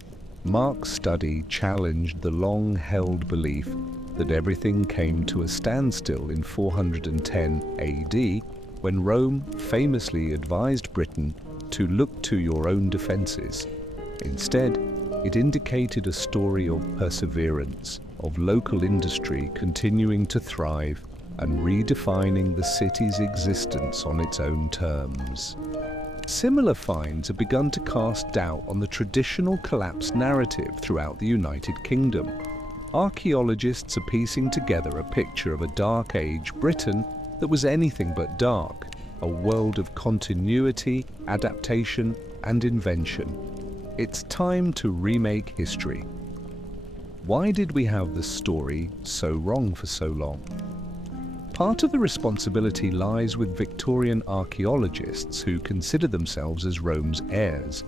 Mark's study challenged the long-held belief that everything came to a standstill in 410 AD, when Rome famously advised Britain to look to your own defences. Instead, it indicated a story of perseverance, of local industry continuing to thrive and redefining the city's existence on its own terms. Similar finds have begun to cast doubt on the traditional collapse narrative throughout the United Kingdom. Archaeologists are piecing together a picture of a Dark Age Britain that was anything but dark. a world of continuity, adaptation, and invention. It's time to remake history. Why did we have the story so wrong for so long? Part of the responsibility lies with Victorian archaeologists who consider themselves as Rome's heirs.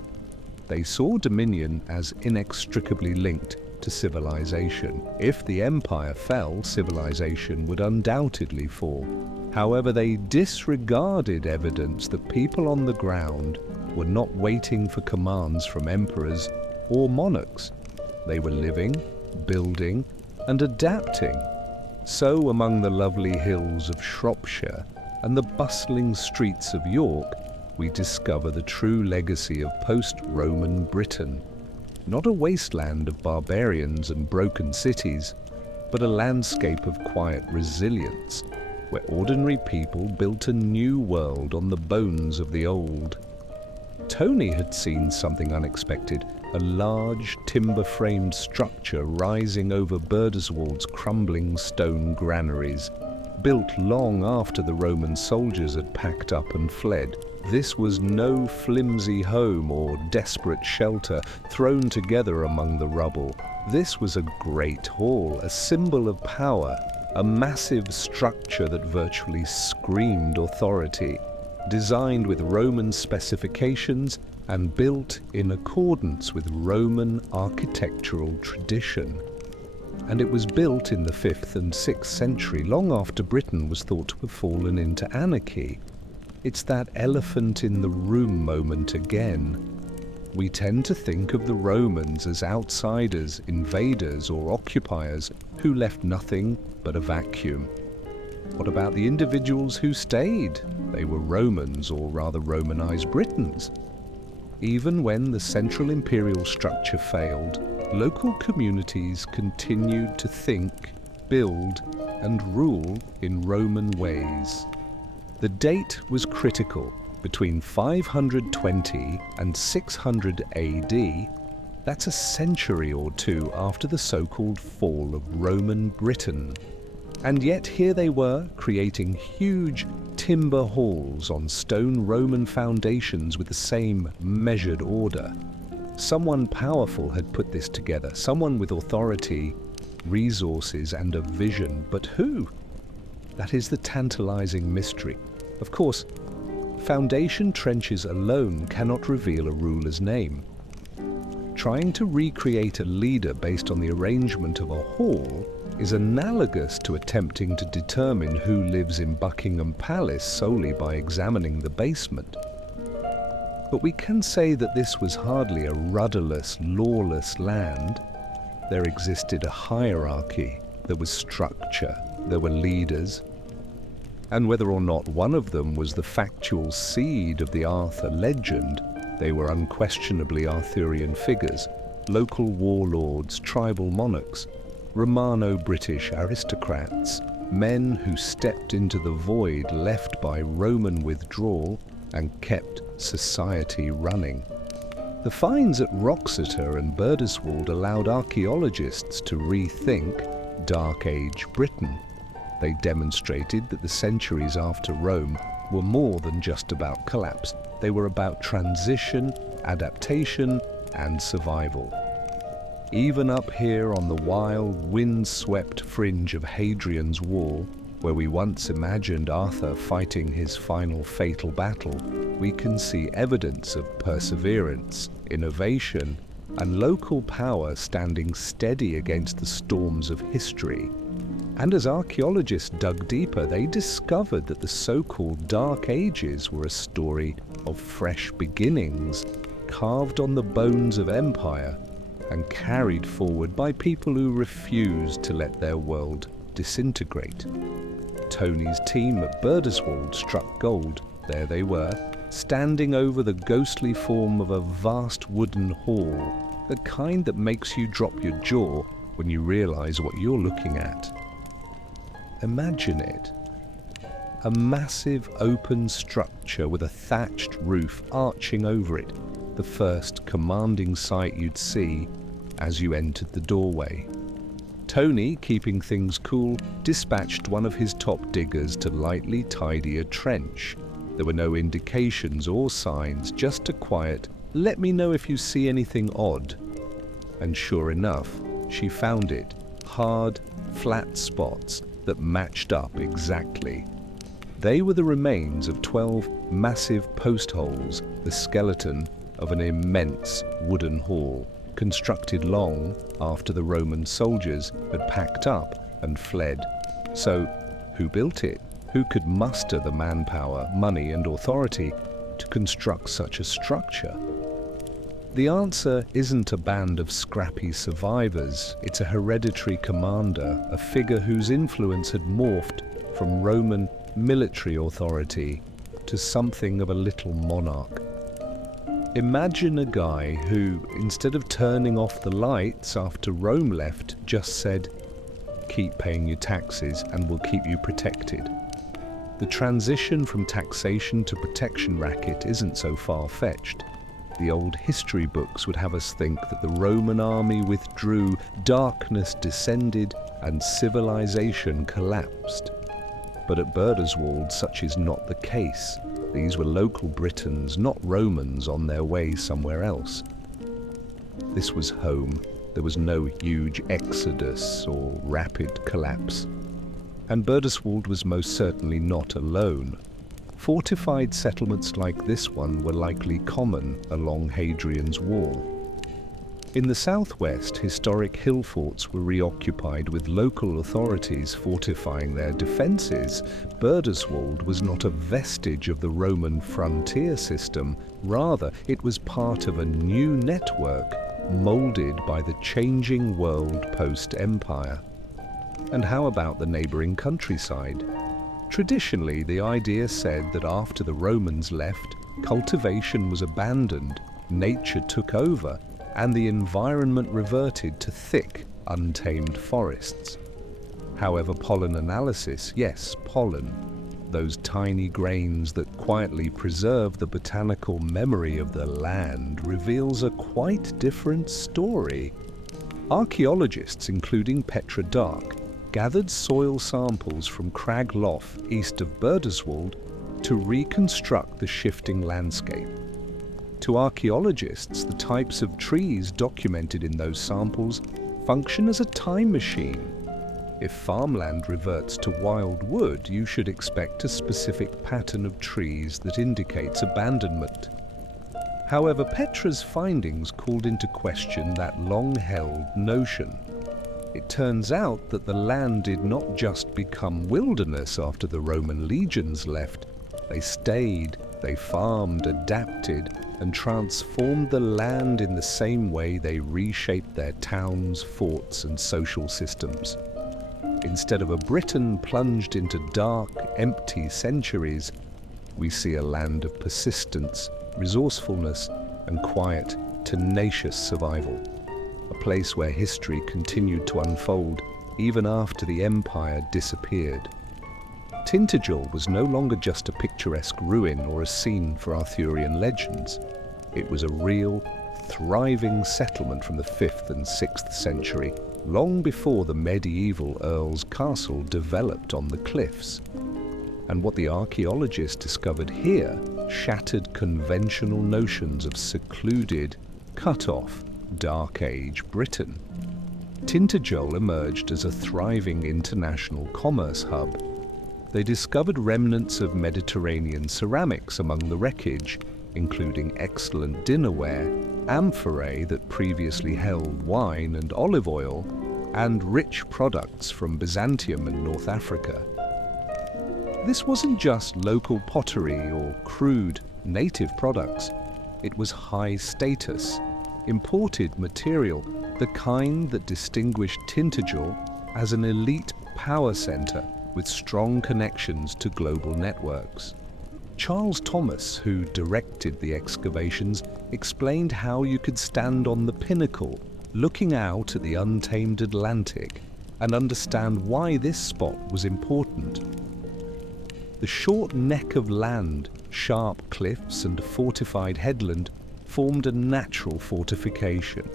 They saw dominion as inextricably linked to civilization. If the empire fell, civilization would undoubtedly fall. However, they disregarded evidence that people on the ground were not waiting for commands from emperors or monarchs. They were living, building, and adapting. So, among the lovely hills of Shropshire and the bustling streets of York, we discover the true legacy of post-Roman Britain. Not a wasteland of barbarians and broken cities, but a landscape of quiet resilience, where ordinary people built a new world on the bones of the old. Tony had seen something unexpected, a large timber-framed structure rising over Birdoswald's crumbling stone granaries, built long after the Roman soldiers had packed up and fled. This was no flimsy home or desperate shelter thrown together among the rubble. This was a great hall, a symbol of power, a massive structure that virtually screamed authority, designed with Roman specifications and built in accordance with Roman architectural tradition. And it was built in the 5th and 6th century, long after Britain was thought to have fallen into anarchy. It's that elephant in the room moment again. We tend to think of the Romans as outsiders, invaders, or occupiers who left nothing but a vacuum. What about the individuals who stayed? They were Romans, or rather Romanized Britons. Even when the central imperial structure failed, local communities continued to think, build, and rule in Roman ways. The date was critical. Between 520 and 600 AD, that's a century or two after the so-called fall of Roman Britain. And yet here they were, creating huge timber halls on stone Roman foundations with the same measured order. Someone powerful had put this together, someone with authority, resources, and a vision. But who? That is the tantalizing mystery. Of course, foundation trenches alone cannot reveal a ruler's name. Trying to recreate a leader based on the arrangement of a hall is analogous to attempting to determine who lives in Buckingham Palace solely by examining the basement. But we can say that this was hardly a rudderless, lawless land. There existed a hierarchy, there was structure, there were leaders. And whether or not one of them was the factual seed of the Arthur legend, they were unquestionably Arthurian figures, local warlords, tribal monarchs, Romano-British aristocrats, men who stepped into the void left by Roman withdrawal and kept society running. The finds at Wroxeter and Birdoswald allowed archaeologists to rethink Dark Age Britain. They demonstrated that the centuries after Rome were more than just about collapse. They were about transition, adaptation, and survival. Even up here on the wild, wind-swept fringe of Hadrian's Wall, where we once imagined Arthur fighting his final fatal battle, we can see evidence of perseverance, innovation, and local power standing steady against the storms of history. And as archaeologists dug deeper, they discovered that the so-called Dark Ages were a story of fresh beginnings, carved on the bones of empire and carried forward by people who refused to let their world disintegrate. Tony's team at Birdoswald struck gold. There they were, standing over the ghostly form of a vast wooden hall, the kind that makes you drop your jaw when you realize what you're looking at. Imagine it. A massive open structure with a thatched roof arching over it, the first commanding sight you'd see as you entered the doorway. Tony, keeping things cool, dispatched one of his top diggers to lightly tidy a trench. There were no indications or signs, just a quiet, "Let me know if you see anything odd." And sure enough, she found it. Hard, flat spots that matched up exactly. They were the remains of 12 massive post holes, the skeleton of an immense wooden hall, constructed long after the Roman soldiers had packed up and fled. So, who built it? Who could muster the manpower, money, and authority to construct such a structure? The answer isn't a band of scrappy survivors. It's a hereditary commander, a figure whose influence had morphed from Roman military authority to something of a little monarch. Imagine a guy who, instead of turning off the lights after Rome left, just said, "Keep paying your taxes and we'll keep you protected." The transition from taxation to protection racket isn't so far-fetched. The old history books would have us think that the Roman army withdrew, darkness descended, and civilization collapsed. But at Burdaswold, such is not the case. These were local Britons, not Romans on their way somewhere else. This was home. There was no huge exodus or rapid collapse. And Burdaswold was most certainly not alone. Fortified settlements like this one were likely common along Hadrian's Wall. In the southwest, historic hill forts were reoccupied with local authorities fortifying their defences. Burdaswold was not a vestige of the Roman frontier system. Rather, it was part of a new network moulded by the changing world post-empire. And how about the neighbouring countryside? Traditionally, the idea said that after the Romans left, cultivation was abandoned, nature took over, and the environment reverted to thick, untamed forests. However, pollen analysis, yes, pollen, those tiny grains that quietly preserve the botanical memory of the land, reveals a quite different story. Archaeologists, including Petra Dark, gathered soil samples from Crag Lough, east of Burdaswold, to reconstruct the shifting landscape. To archaeologists, the types of trees documented in those samples function as a time machine. If farmland reverts to wild wood, you should expect a specific pattern of trees that indicates abandonment. However, Petra's findings called into question that long-held notion. It turns out that the land did not just become wilderness after the Roman legions left. They stayed, they farmed, adapted, and transformed the land in the same way they reshaped their towns, forts, and social systems. Instead of a Britain plunged into dark, empty centuries, we see a land of persistence, resourcefulness, and quiet, tenacious survival. A place where history continued to unfold even after the empire disappeared. Tintagel was no longer just a picturesque ruin or a scene for Arthurian legends. It was a real, thriving settlement from the 5th and 6th century, long before the medieval Earl's Castle developed on the cliffs. And what the archaeologists discovered here shattered conventional notions of secluded, cut-off, Dark Age Britain. Tintagel emerged as a thriving international commerce hub. They discovered remnants of Mediterranean ceramics among the wreckage, including excellent dinnerware, amphorae that previously held wine and olive oil, and rich products from Byzantium and North Africa. This wasn't just local pottery or crude, native products. It was high status, imported material, the kind that distinguished Tintagel as an elite power center with strong connections to global networks. Charles Thomas, who directed the excavations, explained how you could stand on the pinnacle, looking out at the untamed Atlantic, and understand why this spot was important. The short neck of land, sharp cliffs, and a fortified headland formed a natural fortification.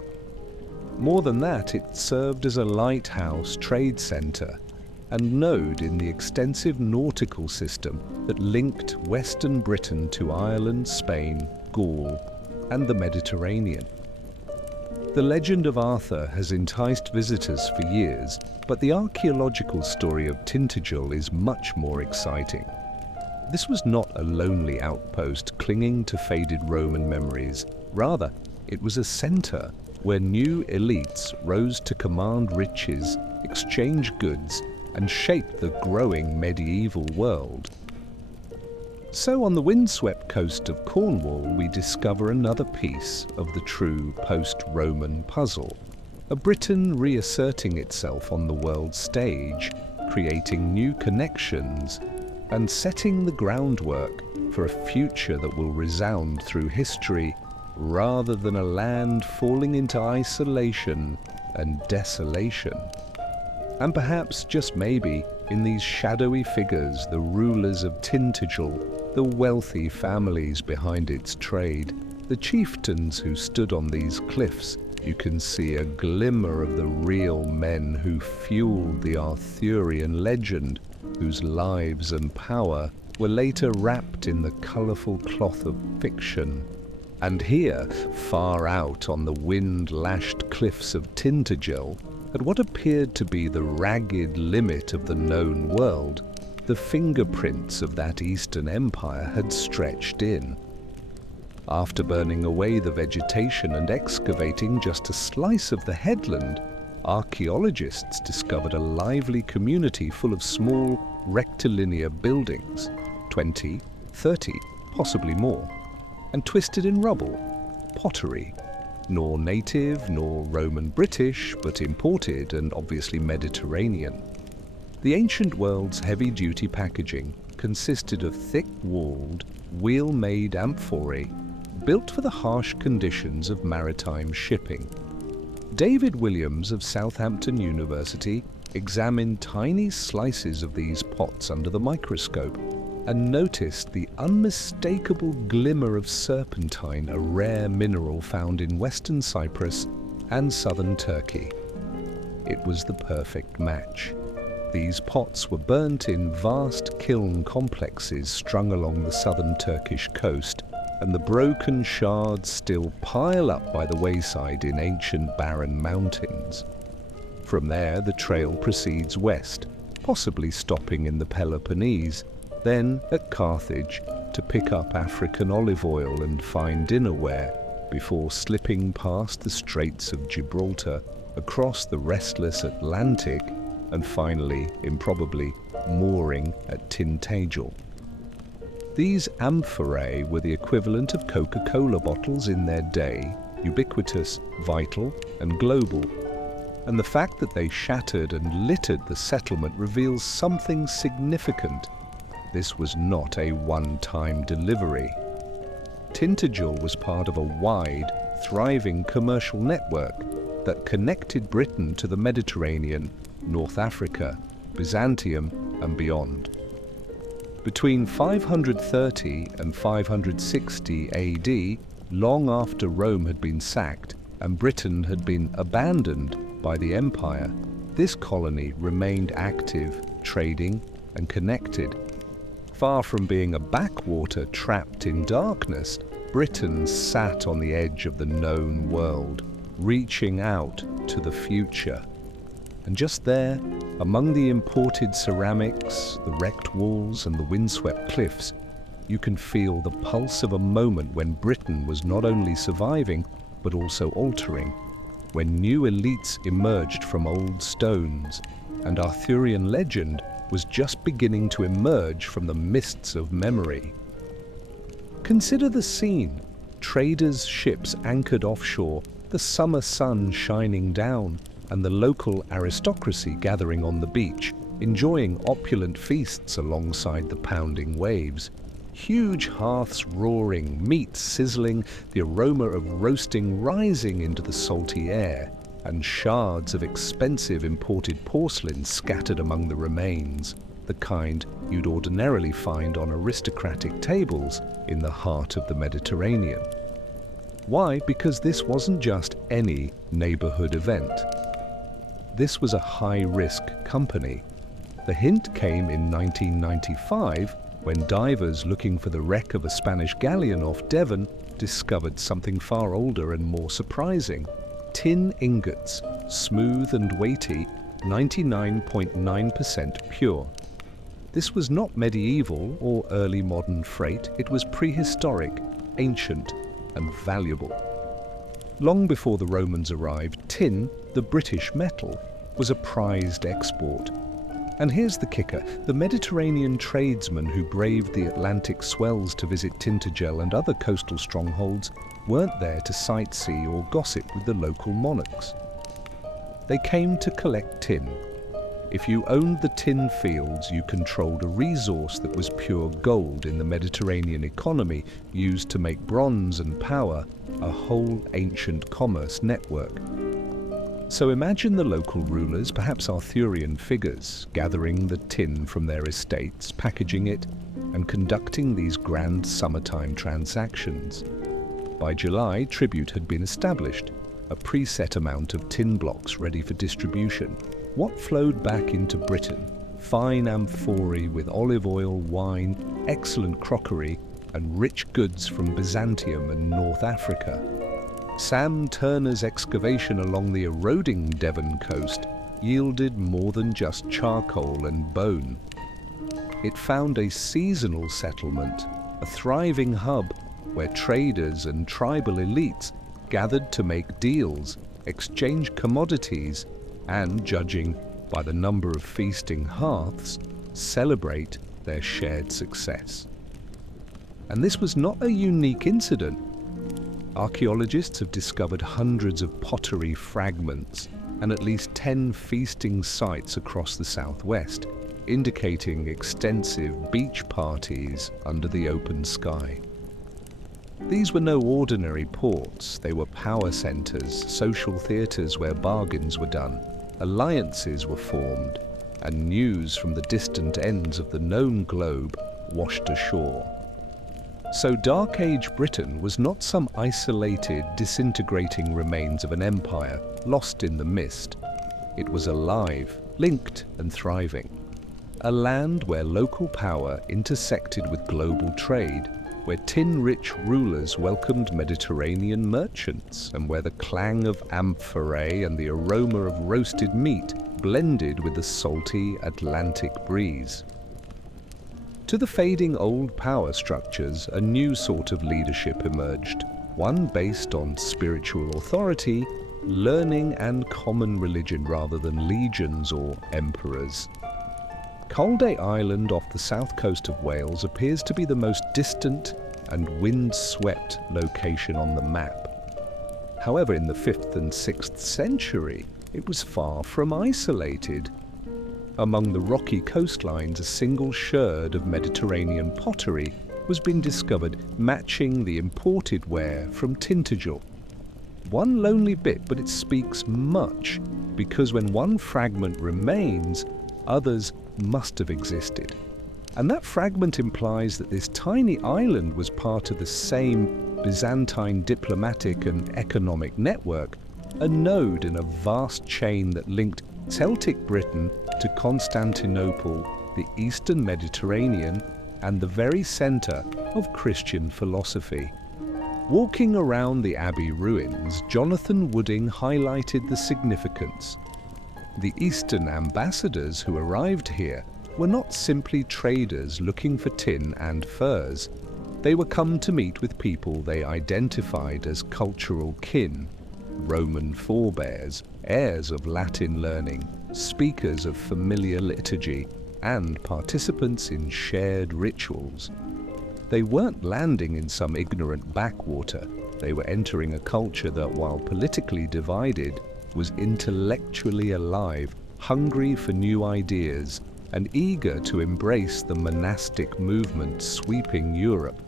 More than that, it served as a lighthouse trade center. and node in the extensive nautical system that linked Western Britain to Ireland, Spain, Gaul, and the Mediterranean. The legend of Arthur has enticed visitors for years, but the archaeological story of Tintagel is much more exciting. This was not a lonely outpost clinging to faded Roman memories. Rather, it was a center where new elites rose to command riches, exchange goods, and shape the growing medieval world. So on the windswept coast of Cornwall, we discover another piece of the true post-Roman puzzle. A Britain reasserting itself on the world stage, creating new connections, and setting the groundwork for a future that will resound through history rather than a land falling into isolation and desolation. And perhaps, just maybe, in these shadowy figures, the rulers of Tintagel, the wealthy families behind its trade, the chieftains who stood on these cliffs, you can see a glimmer of the real men who fueled the Arthurian legend, whose lives and power were later wrapped in the colourful cloth of fiction. And here, far out on the wind-lashed cliffs of Tintagel, at what appeared to be the ragged limit of the known world, the fingerprints of that Eastern Empire had stretched in. After burning away the vegetation and excavating just a slice of the headland, archaeologists discovered a lively community full of small, rectilinear buildings, 20, 30, possibly more, and twisted in rubble, pottery, nor native nor Roman British, but imported and obviously Mediterranean. The ancient world's heavy-duty packaging consisted of thick-walled, wheel-made amphorae built for the harsh conditions of maritime shipping. David Williams of Southampton University examined tiny slices of these pots under the microscope and noticed the unmistakable glimmer of serpentine, a rare mineral found in western Cyprus and southern Turkey. It was the perfect match. These pots were burnt in vast kiln complexes strung along the southern Turkish coast, and the broken shards still pile up by the wayside in ancient barren mountains. From there, the trail proceeds west, possibly stopping in the Peloponnese, then at Carthage to pick up African olive oil and fine dinnerware, before slipping past the Straits of Gibraltar, across the restless Atlantic, and finally, improbably, mooring at Tintagel. These amphorae were the equivalent of Coca-Cola bottles in their day, ubiquitous, vital, and global. And the fact that they shattered and littered the settlement reveals something significant. This was not a one-time delivery. Tintagel was part of a wide, thriving commercial network that connected Britain to the Mediterranean, North Africa, Byzantium, and beyond. Between 530 and 560 AD, long after Rome had been sacked and Britain had been abandoned by the empire, this colony remained active, trading, and connected. Far from being a backwater trapped in darkness, Britain sat on the edge of the known world, reaching out to the future. And just there, among the imported ceramics, the wrecked walls, and the windswept cliffs, you can feel the pulse of a moment when Britain was not only surviving, but also altering, when new elites emerged from old stones, and Arthurian legend was just beginning to emerge from the mists of memory. Consider the scene: traders' ships anchored offshore, the summer sun shining down, and the local aristocracy gathering on the beach, enjoying opulent feasts alongside the pounding waves. Huge hearths roaring, meat sizzling, the aroma of roasting rising into the salty air, and shards of expensive imported porcelain scattered among the remains, the kind you'd ordinarily find on aristocratic tables in the heart of the Mediterranean. Why? Because this wasn't just any neighborhood event. This was a high-risk company. The hint came in 1995 when divers looking for the wreck of a Spanish galleon off Devon discovered something far older and more surprising: tin ingots, smooth and weighty, 99.9% pure. This was not medieval or early modern freight, it was prehistoric, ancient, and valuable. Long before the Romans arrived, tin, the British metal, was a prized export. And here's the kicker: the Mediterranean tradesmen who braved the Atlantic swells to visit Tintagel and other coastal strongholds weren't there to sightsee or gossip with the local monarchs. They came to collect tin. If you owned the tin fields, you controlled a resource that was pure gold in the Mediterranean economy, used to make bronze and power a whole ancient commerce network. So imagine the local rulers, perhaps Arthurian figures, gathering the tin from their estates, packaging it, and conducting these grand summertime transactions. By July, tribute had been established, a preset amount of tin blocks ready for distribution. What flowed back into Britain? Fine amphorae with olive oil, wine, excellent crockery, and rich goods from Byzantium and North Africa. Sam Turner's excavation along the eroding Devon coast yielded more than just charcoal and bone. It found a seasonal settlement, a thriving hub where traders and tribal elites gathered to make deals, exchange commodities, and, judging by the number of feasting hearths, celebrate their shared success. And this was not a unique incident. Archaeologists have discovered hundreds of pottery fragments and at least 10 feasting sites across the southwest, indicating extensive beach parties under the open sky. These were no ordinary ports. They were power centers, social theaters where bargains were done, alliances were formed, and news from the distant ends of the known globe washed ashore. So Dark Age Britain was not some isolated, disintegrating remains of an empire lost in the mist. It was alive, linked and thriving. A land where local power intersected with global trade, where tin-rich rulers welcomed Mediterranean merchants, and where the clang of amphorae and the aroma of roasted meat blended with the salty Atlantic breeze. To the fading old power structures, a new sort of leadership emerged, one based on spiritual authority, learning and common religion rather than legions or emperors. Calday Island off the south coast of Wales appears to be the most distant and wind-swept location on the map. However, in the 5th and 6th century, it was far from isolated. Among the rocky coastlines, a single sherd of Mediterranean pottery was being discovered, matching the imported ware from Tintagel. One lonely bit, but it speaks much, because when one fragment remains, others must have existed. And that fragment implies that this tiny island was part of the same Byzantine diplomatic and economic network, a node in a vast chain that linked Celtic Britain to Constantinople, the Eastern Mediterranean, and the very center of Christian philosophy. Walking around the abbey ruins, Jonathan Wooding highlighted the significance. The Eastern ambassadors who arrived here were not simply traders looking for tin and furs. They were come to meet with people they identified as cultural kin, Roman forebears, heirs of Latin learning, speakers of familiar liturgy, and participants in shared rituals. They weren't landing in some ignorant backwater. They were entering a culture that, while politically divided, was intellectually alive, hungry for new ideas, and eager to embrace the monastic movement sweeping Europe.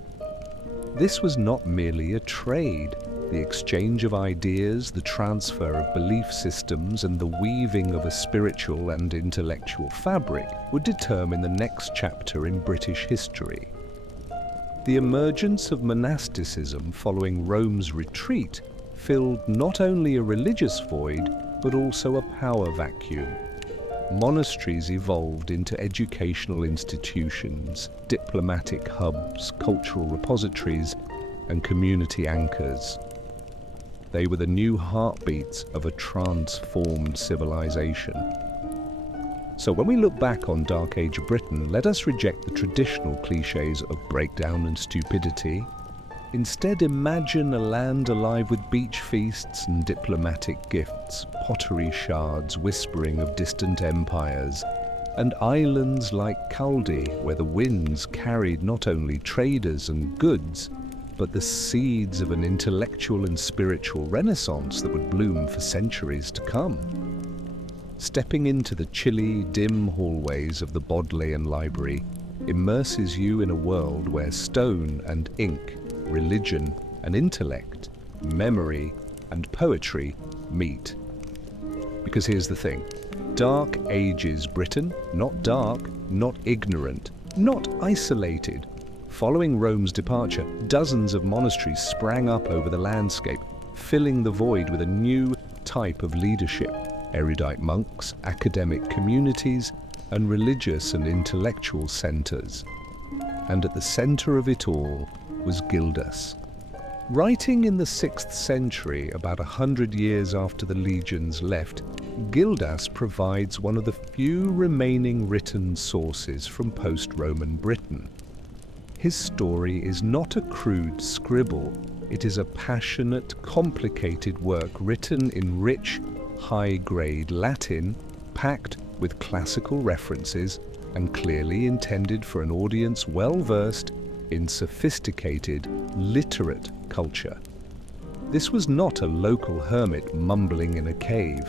This was not merely a trade. The exchange of ideas, the transfer of belief systems, and the weaving of a spiritual and intellectual fabric would determine the next chapter in British history. The emergence of monasticism following Rome's retreat filled not only a religious void, but also a power vacuum. monasteries evolved into educational institutions, diplomatic hubs, cultural repositories, and community anchors. They were the new heartbeats of a transformed civilization. So when we look back on Dark Age Britain, let us reject the traditional cliches of breakdown and stupidity. Instead, imagine a land alive with beach feasts and diplomatic gifts, pottery shards whispering of distant empires, and islands like Calde, where the winds carried not only traders and goods, but the seeds of an intellectual and spiritual renaissance that would bloom for centuries to come. Stepping into the chilly, dim hallways of the Bodleian Library immerses you in a world where stone and ink, religion and intellect, memory and poetry meet. Because here's the thing, Dark Ages Britain, not dark, not ignorant, not isolated. Following Rome's departure, dozens of monasteries sprang up over the landscape, filling the void with a new type of leadership. Erudite monks, academic communities, and religious and intellectual centers. And at the center of it all was Gildas. Writing in the 6th century, about 100 years after the legions left, Gildas provides one of the few remaining written sources from post-Roman Britain. His story is not a crude scribble, it is a passionate, complicated work written in rich, high-grade Latin, packed with classical references and clearly intended for an audience well-versed in sophisticated, literate culture. This was not a local hermit mumbling in a cave.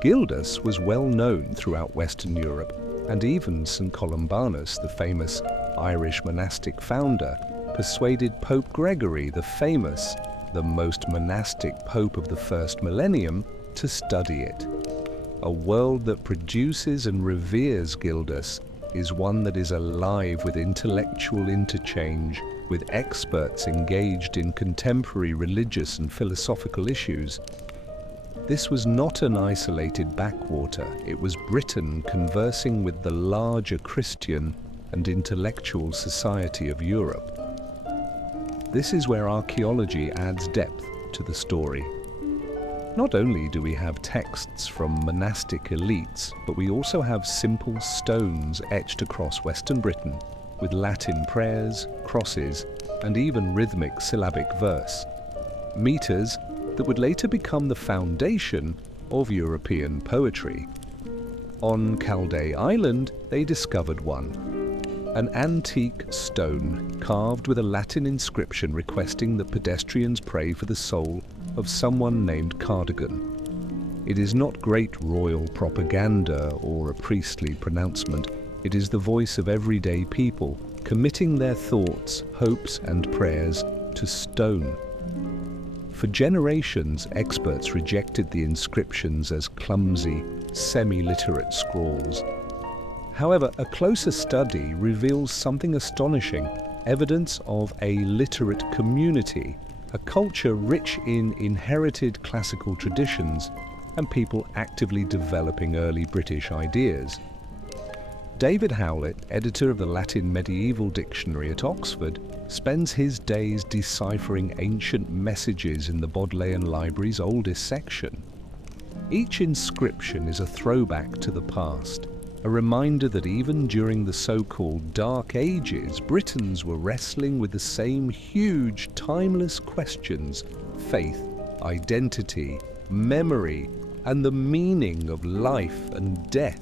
Gildas was well known throughout Western Europe, and even St. Columbanus, the famous Irish monastic founder, persuaded Pope Gregory the famous, the most monastic pope of the first millennium, to study it. A world that produces and reveres Gildas is one that is alive with intellectual interchange, with experts engaged in contemporary religious and philosophical issues. This was not an isolated backwater, it was Britain conversing with the larger Christian and intellectual society of Europe. This is where archaeology adds depth to the story. Not only do we have texts from monastic elites, but we also have simple stones etched across Western Britain with Latin prayers, crosses, and even rhythmic syllabic verse. Meters that would later become the foundation of European poetry. On Calde Island, they discovered one. An antique stone carved with a Latin inscription requesting that pedestrians pray for the soul of someone named Cardigan. It is not great royal propaganda or a priestly pronouncement. It is the voice of everyday people committing their thoughts, hopes, and prayers to stone. For generations, experts rejected the inscriptions as clumsy, semi-literate scrawls. However, a closer study reveals something astonishing, evidence of a literate community, a culture rich in inherited classical traditions, and people actively developing early British ideas. David Howlett, editor of the Latin Medieval Dictionary at Oxford, spends his days deciphering ancient messages in the Bodleian Library's oldest section. Each inscription is a throwback to the past, a reminder that even during the so-called Dark Ages, Britons were wrestling with the same huge, timeless questions: faith, identity, memory, and the meaning of life and death.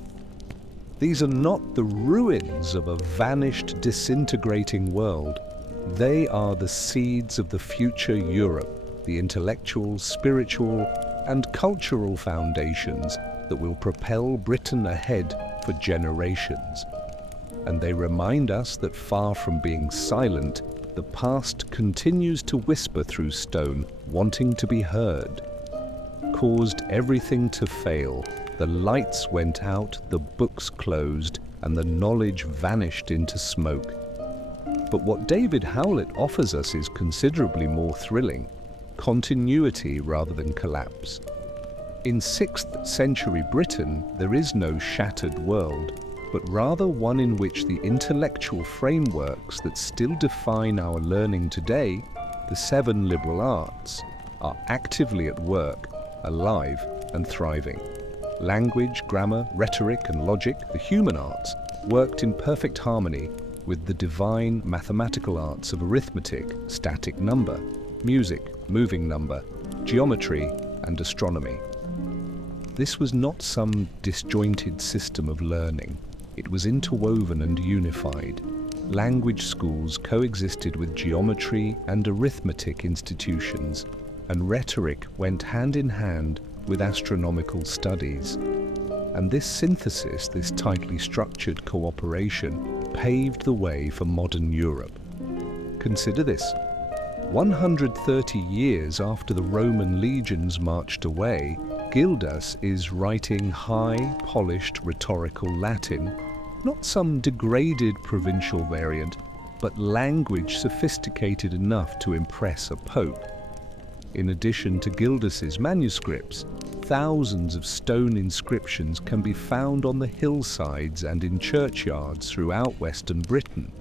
These are not the ruins of a vanished, disintegrating world. They are the seeds of the future Europe, the intellectual, spiritual, and cultural foundations that will propel Britain ahead for generations. And they remind us that far from being silent, the past continues to whisper through stone, wanting to be heard. Caused everything to fail. The lights went out, the books closed, and the knowledge vanished into smoke. But what David Howlett offers us is considerably more thrilling: continuity rather than collapse. In 6th century Britain, there is no shattered world, but rather one in which the intellectual frameworks that still define our learning today, the 7 liberal arts, are actively at work, alive and thriving. Language, grammar, rhetoric and logic, the human arts, worked in perfect harmony with the divine mathematical arts of arithmetic, static number, music, moving number, geometry and astronomy. This was not some disjointed system of learning. It was interwoven and unified. Language schools coexisted with geometry and arithmetic institutions, and rhetoric went hand in hand with astronomical studies. And this synthesis, this tightly structured cooperation, paved the way for modern Europe. Consider this. 130 years after the Roman legions marched away, Gildas is writing high, polished rhetorical Latin, not some degraded provincial variant, but language sophisticated enough to impress a pope. In addition to Gildas's manuscripts, thousands of stone inscriptions can be found on the hillsides and in churchyards throughout Western Britain.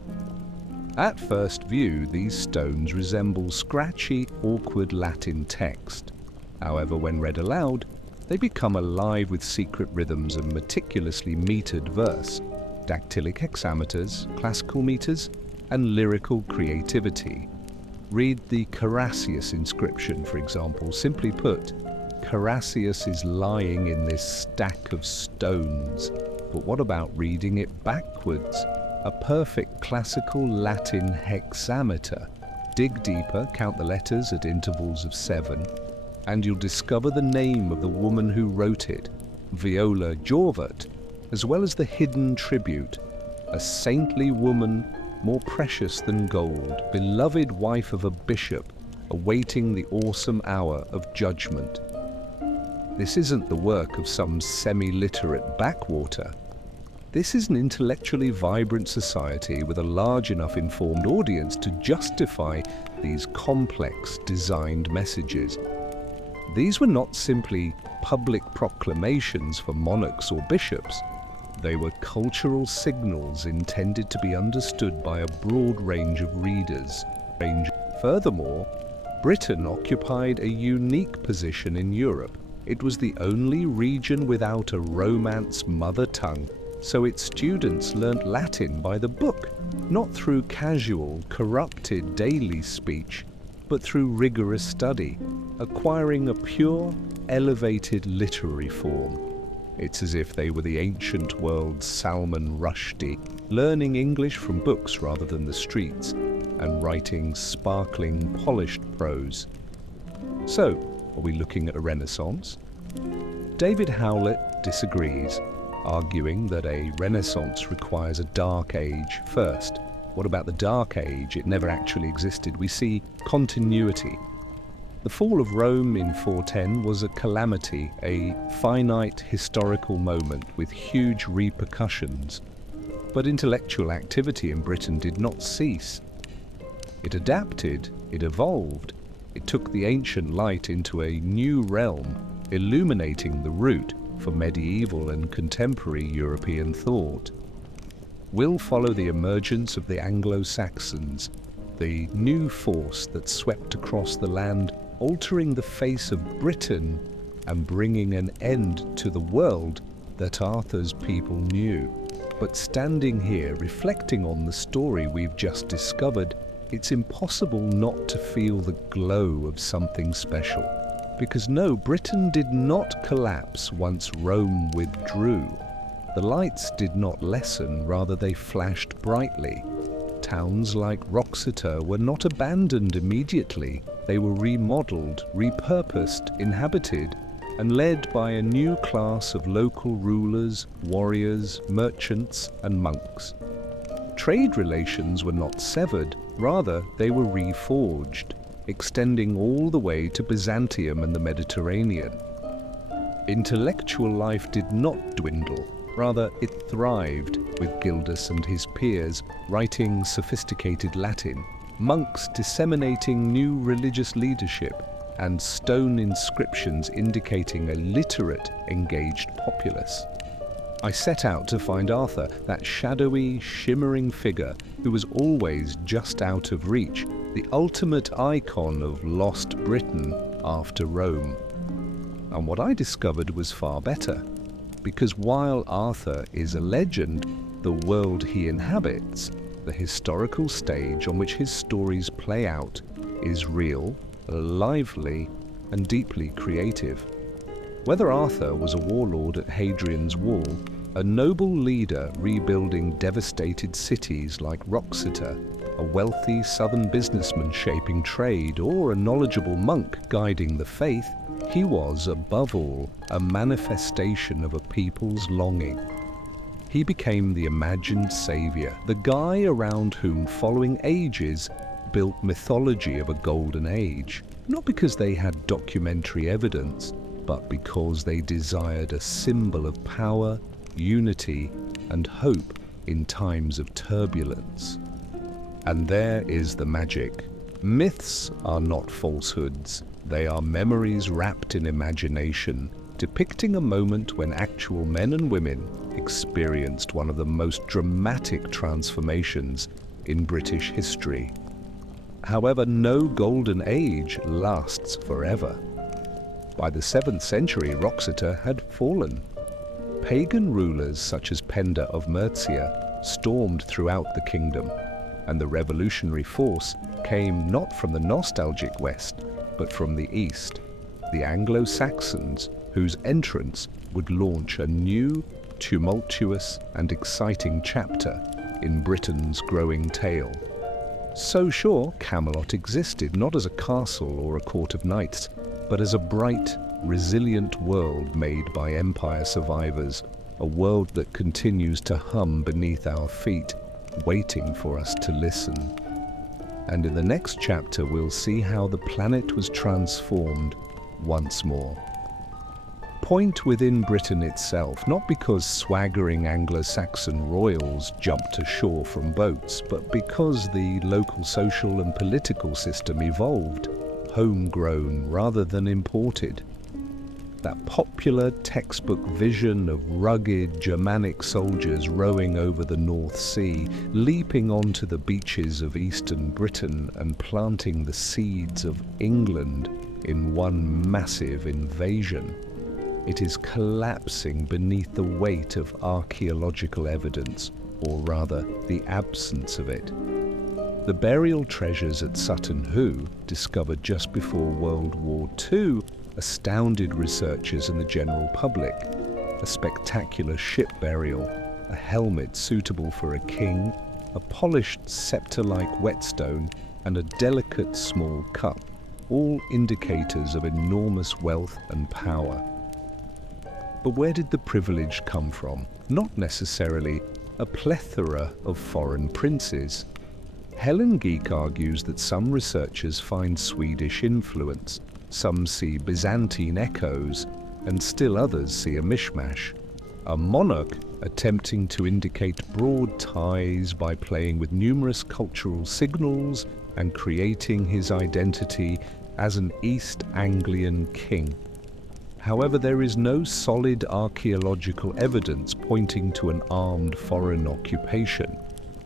At first view, these stones resemble scratchy, awkward Latin text. However, when read aloud, they become alive with secret rhythms and meticulously metered verse, dactylic hexameters, classical meters, and lyrical creativity. Read the Carasius inscription, for example. Simply put, Carasius is lying in this stack of stones. But what about reading it backwards? A perfect classical Latin hexameter. Dig deeper, count the letters at intervals of 7, and you'll discover the name of the woman who wrote it, Viola Jorvat, as well as the hidden tribute, a saintly woman more precious than gold, beloved wife of a bishop, awaiting the awesome hour of judgment. This isn't the work of some semi-literate backwater. This is an intellectually vibrant society with a large enough informed audience to justify these complex designed messages. These were not simply public proclamations for monarchs or bishops. They were cultural signals intended to be understood by a broad range of readers. Furthermore, Britain occupied a unique position in Europe. It was the only region without a Romance mother tongue, so its students learnt Latin by the book, not through casual, corrupted daily speech, but through rigorous study, acquiring a pure, elevated literary form. It's as if they were the ancient world's Salman Rushdie, learning English from books rather than the streets, and writing sparkling, polished prose. So, are we looking at a Renaissance? David Howlett disagrees, arguing that a Renaissance requires a Dark Age first. What about the Dark Age? It never actually existed. We see continuity. The fall of Rome in 410 was a calamity, a finite historical moment with huge repercussions. But intellectual activity in Britain did not cease. It adapted, it evolved, it took the ancient light into a new realm, illuminating the route for medieval and contemporary European thought. We'll follow the emergence of the Anglo-Saxons, the new force that swept across the land, altering the face of Britain and bringing an end to the world that Arthur's people knew. But standing here, reflecting on the story we've just discovered, it's impossible not to feel the glow of something special. Because no, Britain did not collapse once Rome withdrew. The lights did not lessen, rather they flashed brightly. Towns like Wroxeter were not abandoned immediately. They were remodeled, repurposed, inhabited, and led by a new class of local rulers, warriors, merchants, and monks. Trade relations were not severed, rather they were reforged, extending all the way to Byzantium and the Mediterranean. Intellectual life did not dwindle, rather it thrived, with Gildas and his peers writing sophisticated Latin, monks disseminating new religious leadership, and stone inscriptions indicating a literate, engaged populace. I set out to find Arthur, that shadowy, shimmering figure who was always just out of reach, the ultimate icon of lost Britain after Rome. And what I discovered was far better, because while Arthur is a legend, the world he inhabits, the historical stage on which his stories play out, is real, lively, and deeply creative. Whether Arthur was a warlord at Hadrian's Wall, a noble leader rebuilding devastated cities like Wroxeter, a wealthy southern businessman shaping trade, or a knowledgeable monk guiding the faith, he was, above all, a manifestation of a people's longing. He became the imagined savior, the guy around whom following ages built mythology of a golden age, not because they had documentary evidence, but because they desired a symbol of power, unity, and hope in times of turbulence. And there is the magic. Myths are not falsehoods. They are memories wrapped in imagination, depicting a moment when actual men and women experienced one of the most dramatic transformations in British history. However, no golden age lasts forever. By the 7th century, Wroxeter had fallen. Pagan rulers such as Penda of Mercia stormed throughout the kingdom, and the revolutionary force came not from the nostalgic West, but from the East, the Anglo-Saxons, whose entrance would launch a new, tumultuous and exciting chapter in Britain's growing tale. So sure, Camelot existed not as a castle or a court of knights, but as a bright, resilient world made by empire survivors, a world that continues to hum beneath our feet, waiting for us to listen. And in the next chapter we'll see how the planet was transformed once more. Point within Britain itself, not because swaggering Anglo-Saxon royals jumped ashore from boats, but because the local social and political system evolved, homegrown rather than imported. That popular textbook vision of rugged Germanic soldiers rowing over the North Sea, leaping onto the beaches of eastern Britain and planting the seeds of England in one massive invasion. It is collapsing beneath the weight of archaeological evidence, or rather, the absence of it. The burial treasures at Sutton Hoo, discovered just before World War II, astounded researchers and the general public. A spectacular ship burial, a helmet suitable for a king, a polished scepter-like whetstone, and a delicate small cup, all indicators of enormous wealth and power. But where did the privilege come from? Not necessarily a plethora of foreign princes. Helen Geek argues that some researchers find Swedish influence, some see Byzantine echoes, and still others see a mishmash. A monarch attempting to indicate broad ties by playing with numerous cultural signals and creating his identity as an East Anglian king. However, there is no solid archaeological evidence pointing to an armed foreign occupation.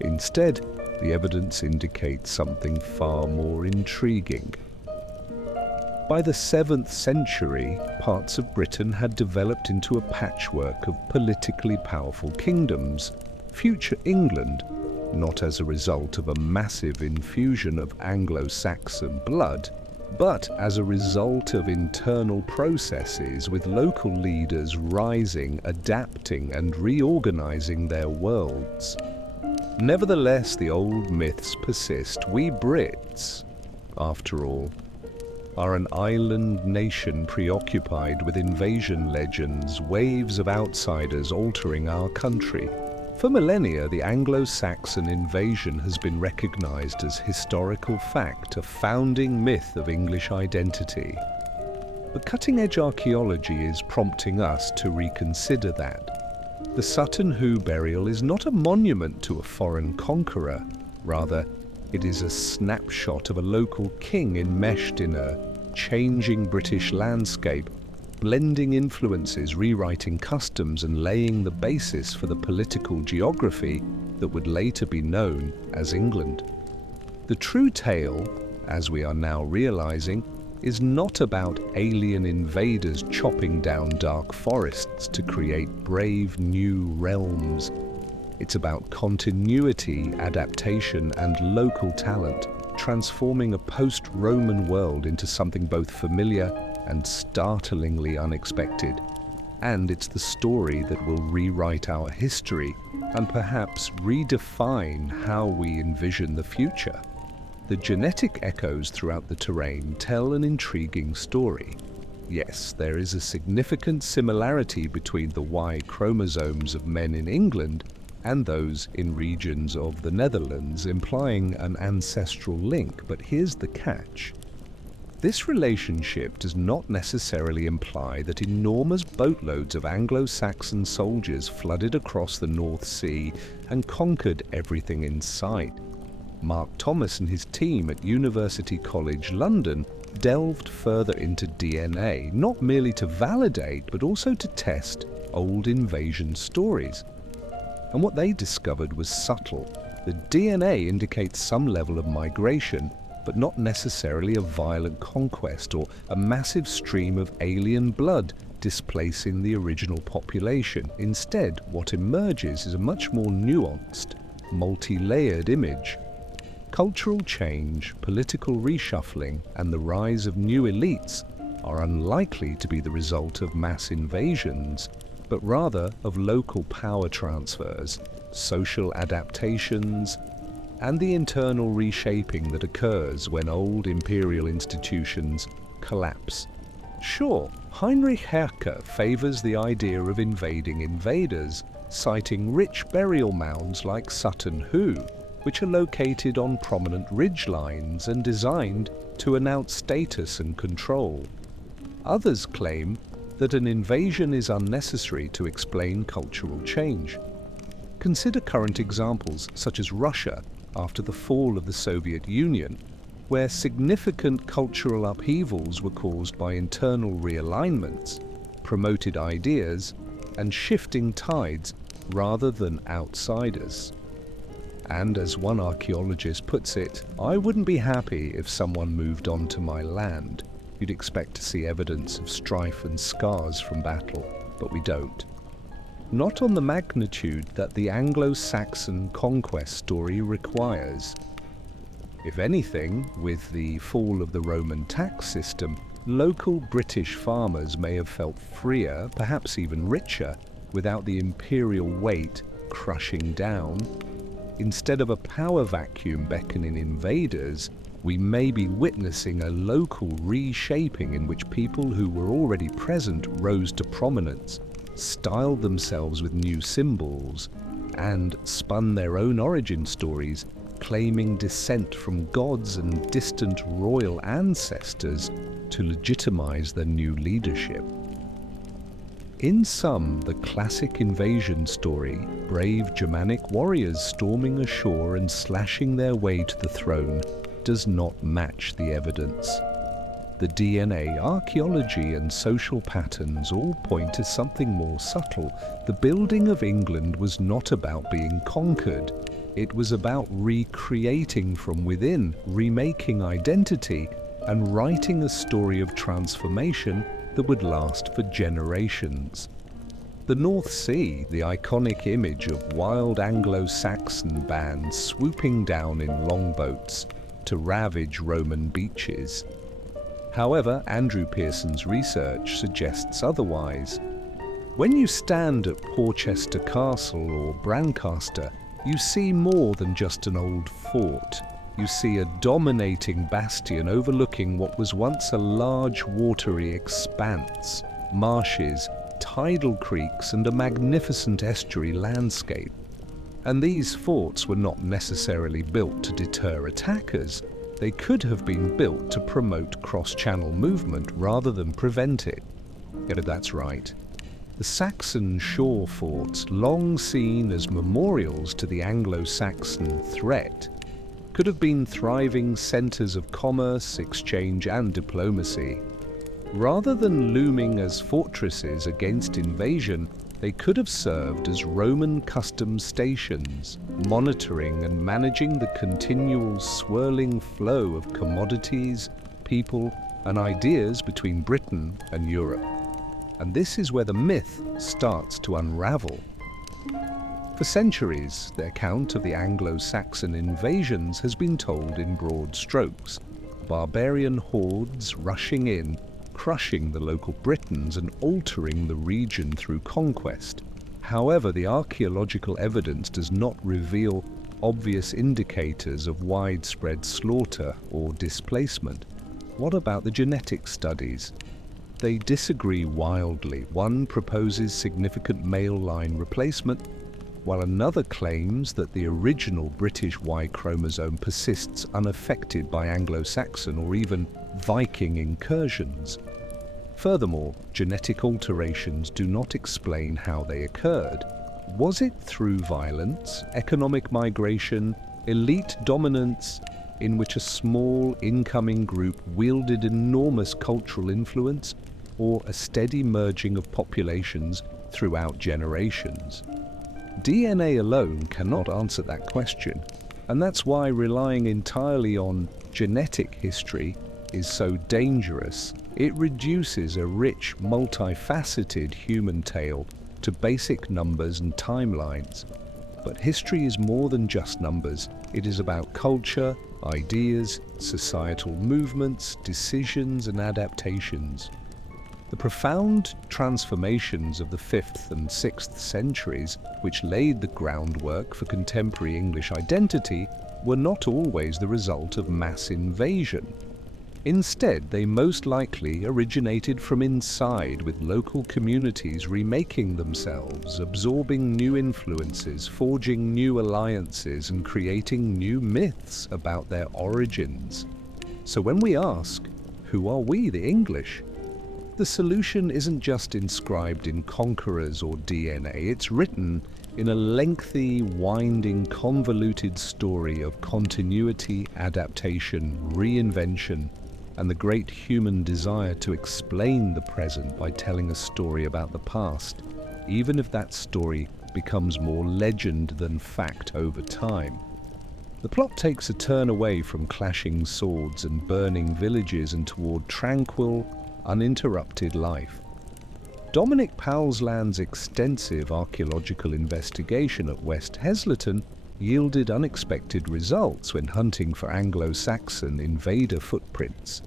Instead, the evidence indicates something far more intriguing. By the 7th century, parts of Britain had developed into a patchwork of politically powerful kingdoms. Future England, not as a result of a massive infusion of Anglo-Saxon blood, but as a result of internal processes with local leaders rising, adapting, and reorganizing their worlds. Nevertheless, the old myths persist. We Brits, after all, are an island nation preoccupied with invasion legends, waves of outsiders altering our country. For millennia, the Anglo-Saxon invasion has been recognized as historical fact, a founding myth of English identity. But cutting-edge archaeology is prompting us to reconsider that. The Sutton Hoo burial is not a monument to a foreign conqueror. Rather, it is a snapshot of a local king enmeshed in a changing British landscape, blending influences, rewriting customs, and laying the basis for the political geography that would later be known as England. The true tale, as we are now realizing, is not about alien invaders chopping down dark forests to create brave new realms. It's about continuity, adaptation, and local talent, transforming a post-Roman world into something both familiar and startlingly unexpected. And it's the story that will rewrite our history and perhaps redefine how we envision the future. The genetic echoes throughout the terrain tell an intriguing story. Yes, there is a significant similarity between the Y chromosomes of men in England and those in regions of the Netherlands, implying an ancestral link, but here's the catch. This relationship does not necessarily imply that enormous boatloads of Anglo-Saxon soldiers flooded across the North Sea and conquered everything in sight. Mark Thomas and his team at University College London delved further into DNA, not merely to validate, but also to test old invasion stories. And what they discovered was subtle. The DNA indicates some level of migration, but not necessarily a violent conquest or a massive stream of alien blood displacing the original population. Instead, what emerges is a much more nuanced, multi-layered image. Cultural change, political reshuffling, and the rise of new elites are unlikely to be the result of mass invasions, but rather of local power transfers, social adaptations, and the internal reshaping that occurs when old imperial institutions collapse. Sure, Heinrich Herke favors the idea of invading invaders, citing rich burial mounds like Sutton Hoo, which are located on prominent ridgelines and designed to announce status and control. Others claim that an invasion is unnecessary to explain cultural change. Consider current examples such as Russia after the fall of the Soviet Union, where significant cultural upheavals were caused by internal realignments, promoted ideas, and shifting tides rather than outsiders. And as one archaeologist puts it, I wouldn't be happy if someone moved onto my land. You'd expect to see evidence of strife and scars from battle, but we don't. Not on the magnitude that the Anglo-Saxon conquest story requires. If anything, with the fall of the Roman tax system, local British farmers may have felt freer, perhaps even richer, without the imperial weight crushing down. Instead of a power vacuum beckoning invaders, we may be witnessing a local reshaping in which people who were already present rose to prominence, styled themselves with new symbols, and spun their own origin stories, claiming descent from gods and distant royal ancestors to legitimize their new leadership. In sum, the classic invasion story, brave Germanic warriors storming ashore and slashing their way to the throne, does not match the evidence. The DNA, archaeology, and social patterns all point to something more subtle. The building of England was not about being conquered. It was about recreating from within, remaking identity, and writing a story of transformation that would last for generations. The North Sea, the iconic image of wild Anglo-Saxon bands swooping down in longboats to ravage Roman beaches. However, Andrew Pearson's research suggests otherwise. When you stand at Porchester Castle or Brancaster, you see more than just an old fort. You see a dominating bastion overlooking what was once a large watery expanse, marshes, tidal creeks, and a magnificent estuary landscape. And these forts were not necessarily built to deter attackers. They could have been built to promote cross-channel movement rather than prevent it. Yet that's right. The Saxon shore forts, long seen as memorials to the Anglo-Saxon threat, could have been thriving centers of commerce, exchange, and diplomacy. Rather than looming as fortresses against invasion, they could have served as Roman customs stations, monitoring and managing the continual swirling flow of commodities, people, and ideas between Britain and Europe. And this is where the myth starts to unravel. For centuries, the account of the Anglo-Saxon invasions has been told in broad strokes. Barbarian hordes rushing in, crushing the local Britons and altering the region through conquest. However, the archaeological evidence does not reveal obvious indicators of widespread slaughter or displacement. What about the genetic studies? They disagree wildly. One proposes significant male line replacement, while another claims that the original British Y chromosome persists unaffected by Anglo-Saxon or even Viking incursions. Furthermore, genetic alterations do not explain how they occurred. Was it through violence, economic migration, elite dominance, in which a small incoming group wielded enormous cultural influence, or a steady merging of populations throughout generations? DNA alone cannot answer that question, and that's why relying entirely on genetic history is so dangerous. It reduces a rich, multifaceted human tale to basic numbers and timelines. But history is more than just numbers. It is about culture, ideas, societal movements, decisions, and adaptations. The profound transformations of the 5th and 6th centuries, which laid the groundwork for contemporary English identity, were not always the result of mass invasion. Instead, they most likely originated from inside, with local communities remaking themselves, absorbing new influences, forging new alliances, and creating new myths about their origins. So when we ask, who are we, the English? The solution isn't just inscribed in conquerors or DNA, it's written in a lengthy, winding, convoluted story of continuity, adaptation, reinvention, and the great human desire to explain the present by telling a story about the past, even if that story becomes more legend than fact over time. The plot takes a turn away from clashing swords and burning villages and toward tranquil, uninterrupted life. Dominic Powlesland's extensive archaeological investigation at West Heslington yielded unexpected results when hunting for Anglo-Saxon invader footprints.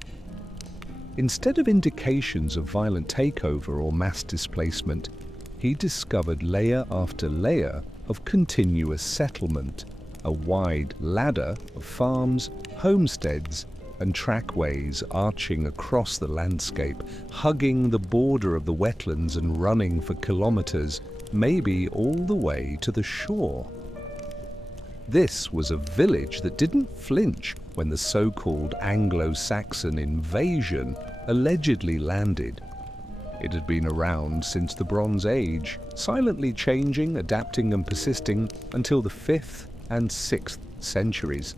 Instead of indications of violent takeover or mass displacement, he discovered layer after layer of continuous settlement, a wide ladder of farms, homesteads, and trackways arching across the landscape, hugging the border of the wetlands and running for kilometers, maybe all the way to the shore. This was a village that didn't flinch when the so-called Anglo-Saxon invasion allegedly landed. It had been around since the Bronze Age, silently changing, adapting and persisting until the 5th and 6th centuries.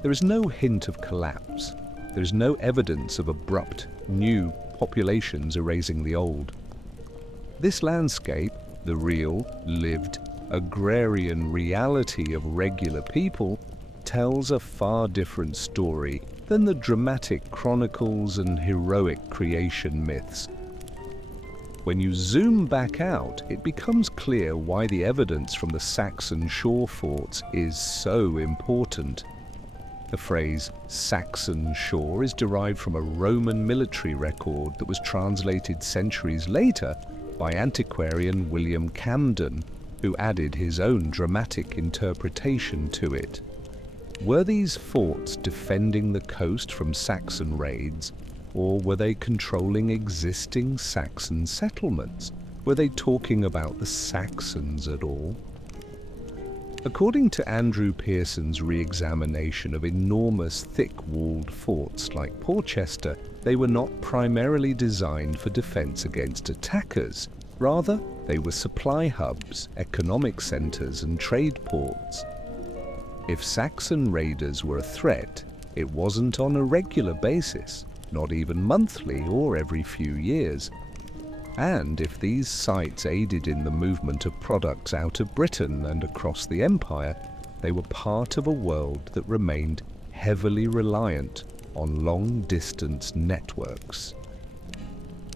There is no hint of collapse. There is no evidence of abrupt, new populations erasing the old. This landscape, the real, lived, agrarian reality of regular people, tells a far different story than the dramatic chronicles and heroic creation myths. When you zoom back out, it becomes clear why the evidence from the Saxon shore forts is so important. The phrase Saxon shore is derived from a Roman military record that was translated centuries later by antiquarian William Camden, who added his own dramatic interpretation to it. Were these forts defending the coast from Saxon raids, or were they controlling existing Saxon settlements? Were they talking about the Saxons at all? According to Andrew Pearson's re-examination of enormous thick-walled forts like Porchester, they were not primarily designed for defense against attackers. Rather, they were supply hubs, economic centers, and trade ports. If Saxon raiders were a threat, it wasn't on a regular basis, not even monthly or every few years. And if these sites aided in the movement of products out of Britain and across the empire, they were part of a world that remained heavily reliant on long-distance networks.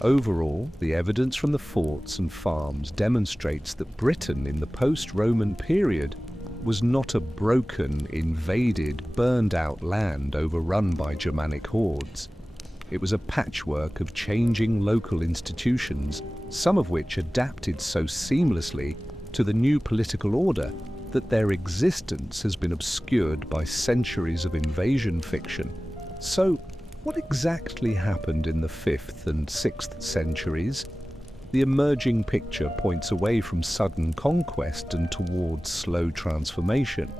Overall, the evidence from the forts and farms demonstrates that Britain in the post-Roman period was not a broken, invaded, burned-out land overrun by Germanic hordes. It was a patchwork of changing local institutions, some of which adapted so seamlessly to the new political order that their existence has been obscured by centuries of invasion fiction. So, what exactly happened in the 5th and 6th centuries? The emerging picture points away from sudden conquest and towards slow transformation.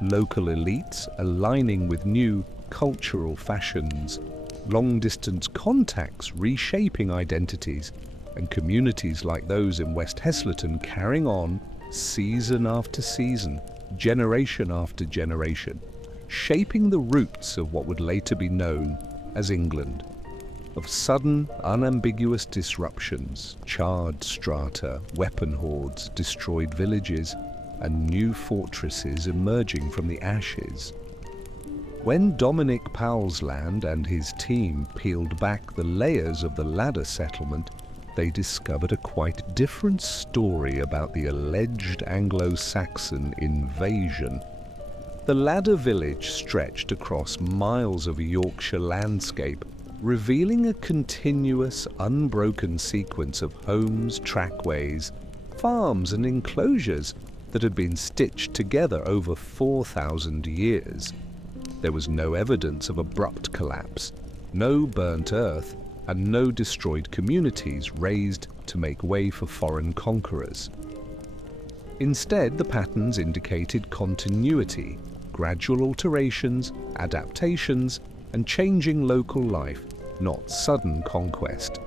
Local elites aligning with new cultural fashions, long-distance contacts reshaping identities, and communities like those in West Heslington carrying on season after season, generation after generation, shaping the roots of what would later be known as England. Of sudden, unambiguous disruptions, charred strata, weapon hordes, destroyed villages, and new fortresses emerging from the ashes. When Dominic Powlesland and his team peeled back the layers of the ladder settlement, they discovered a quite different story about the alleged Anglo-Saxon invasion. The ladder village stretched across miles of Yorkshire landscape, revealing a continuous, unbroken sequence of homes, trackways, farms and enclosures that had been stitched together over 4,000 years. There was no evidence of abrupt collapse, no burnt earth, and no destroyed communities razed to make way for foreign conquerors. Instead, the patterns indicated continuity, gradual alterations, adaptations, and changing local life, not sudden conquest.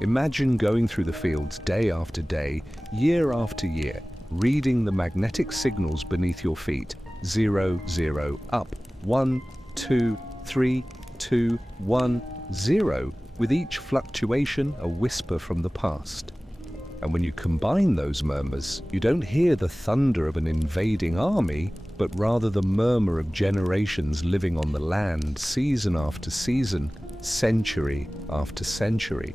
Imagine going through the fields day after day, year after year, reading the magnetic signals beneath your feet. 0, 0, up, 1, 2, 3, 2, 1, 0, with each fluctuation a whisper from the past. And when you combine those murmurs, you don't hear the thunder of an invading army, but rather the murmur of generations living on the land, season after season, century after century.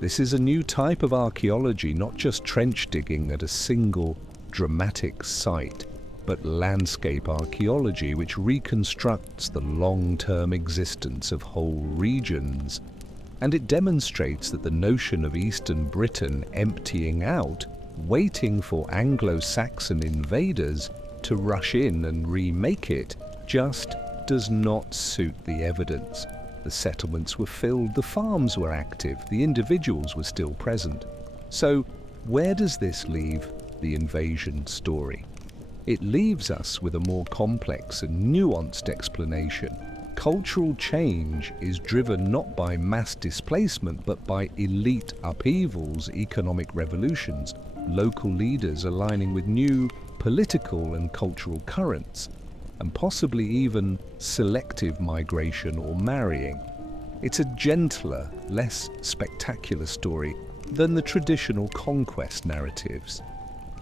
This is a new type of archaeology, not just trench digging at a single dramatic site, but landscape archaeology which reconstructs the long-term existence of whole regions. And it demonstrates that the notion of Eastern Britain emptying out, waiting for Anglo-Saxon invaders to rush in and remake it, just does not suit the evidence. The settlements were filled, the farms were active, the individuals were still present. So, where does this leave the invasion story? It leaves us with a more complex and nuanced explanation. Cultural change is driven not by mass displacement, but by elite upheavals, economic revolutions, local leaders aligning with new political and cultural currents, and possibly even selective migration or marrying. It's a gentler, less spectacular story than the traditional conquest narratives.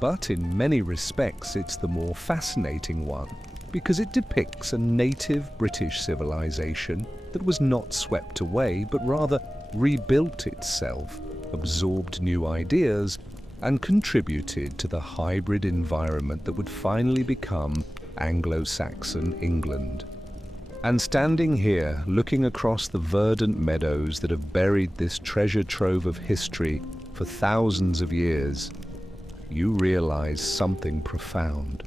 But in many respects it's the more fascinating one, because it depicts a native British civilization that was not swept away, but rather rebuilt itself, absorbed new ideas, and contributed to the hybrid environment that would finally become Anglo-Saxon England. And standing here, looking across the verdant meadows that have buried this treasure trove of history for thousands of years, you realize something profound.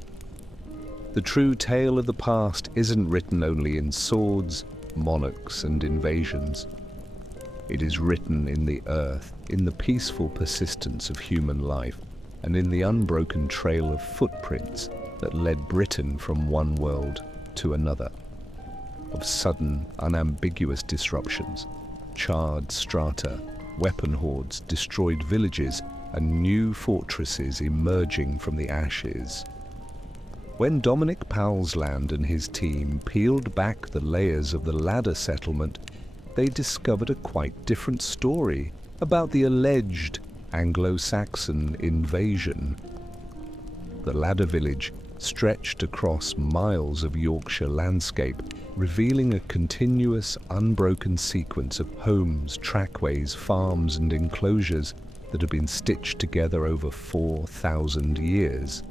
The true tale of the past isn't written only in swords, monarchs, and invasions. It is written in the earth, in the peaceful persistence of human life, and in the unbroken trail of footprints that led Britain from one world to another. Of sudden, unambiguous disruptions, charred strata, weapon hordes, destroyed villages, and new fortresses emerging from the ashes. When Dominic Powlesland and his team peeled back the layers of the Ladder settlement, they discovered a quite different story about the alleged Anglo-Saxon invasion. The Ladder village stretched across miles of Yorkshire landscape, revealing a continuous, unbroken sequence of homes, trackways, farms and enclosures that had been stitched together over 4,000 years.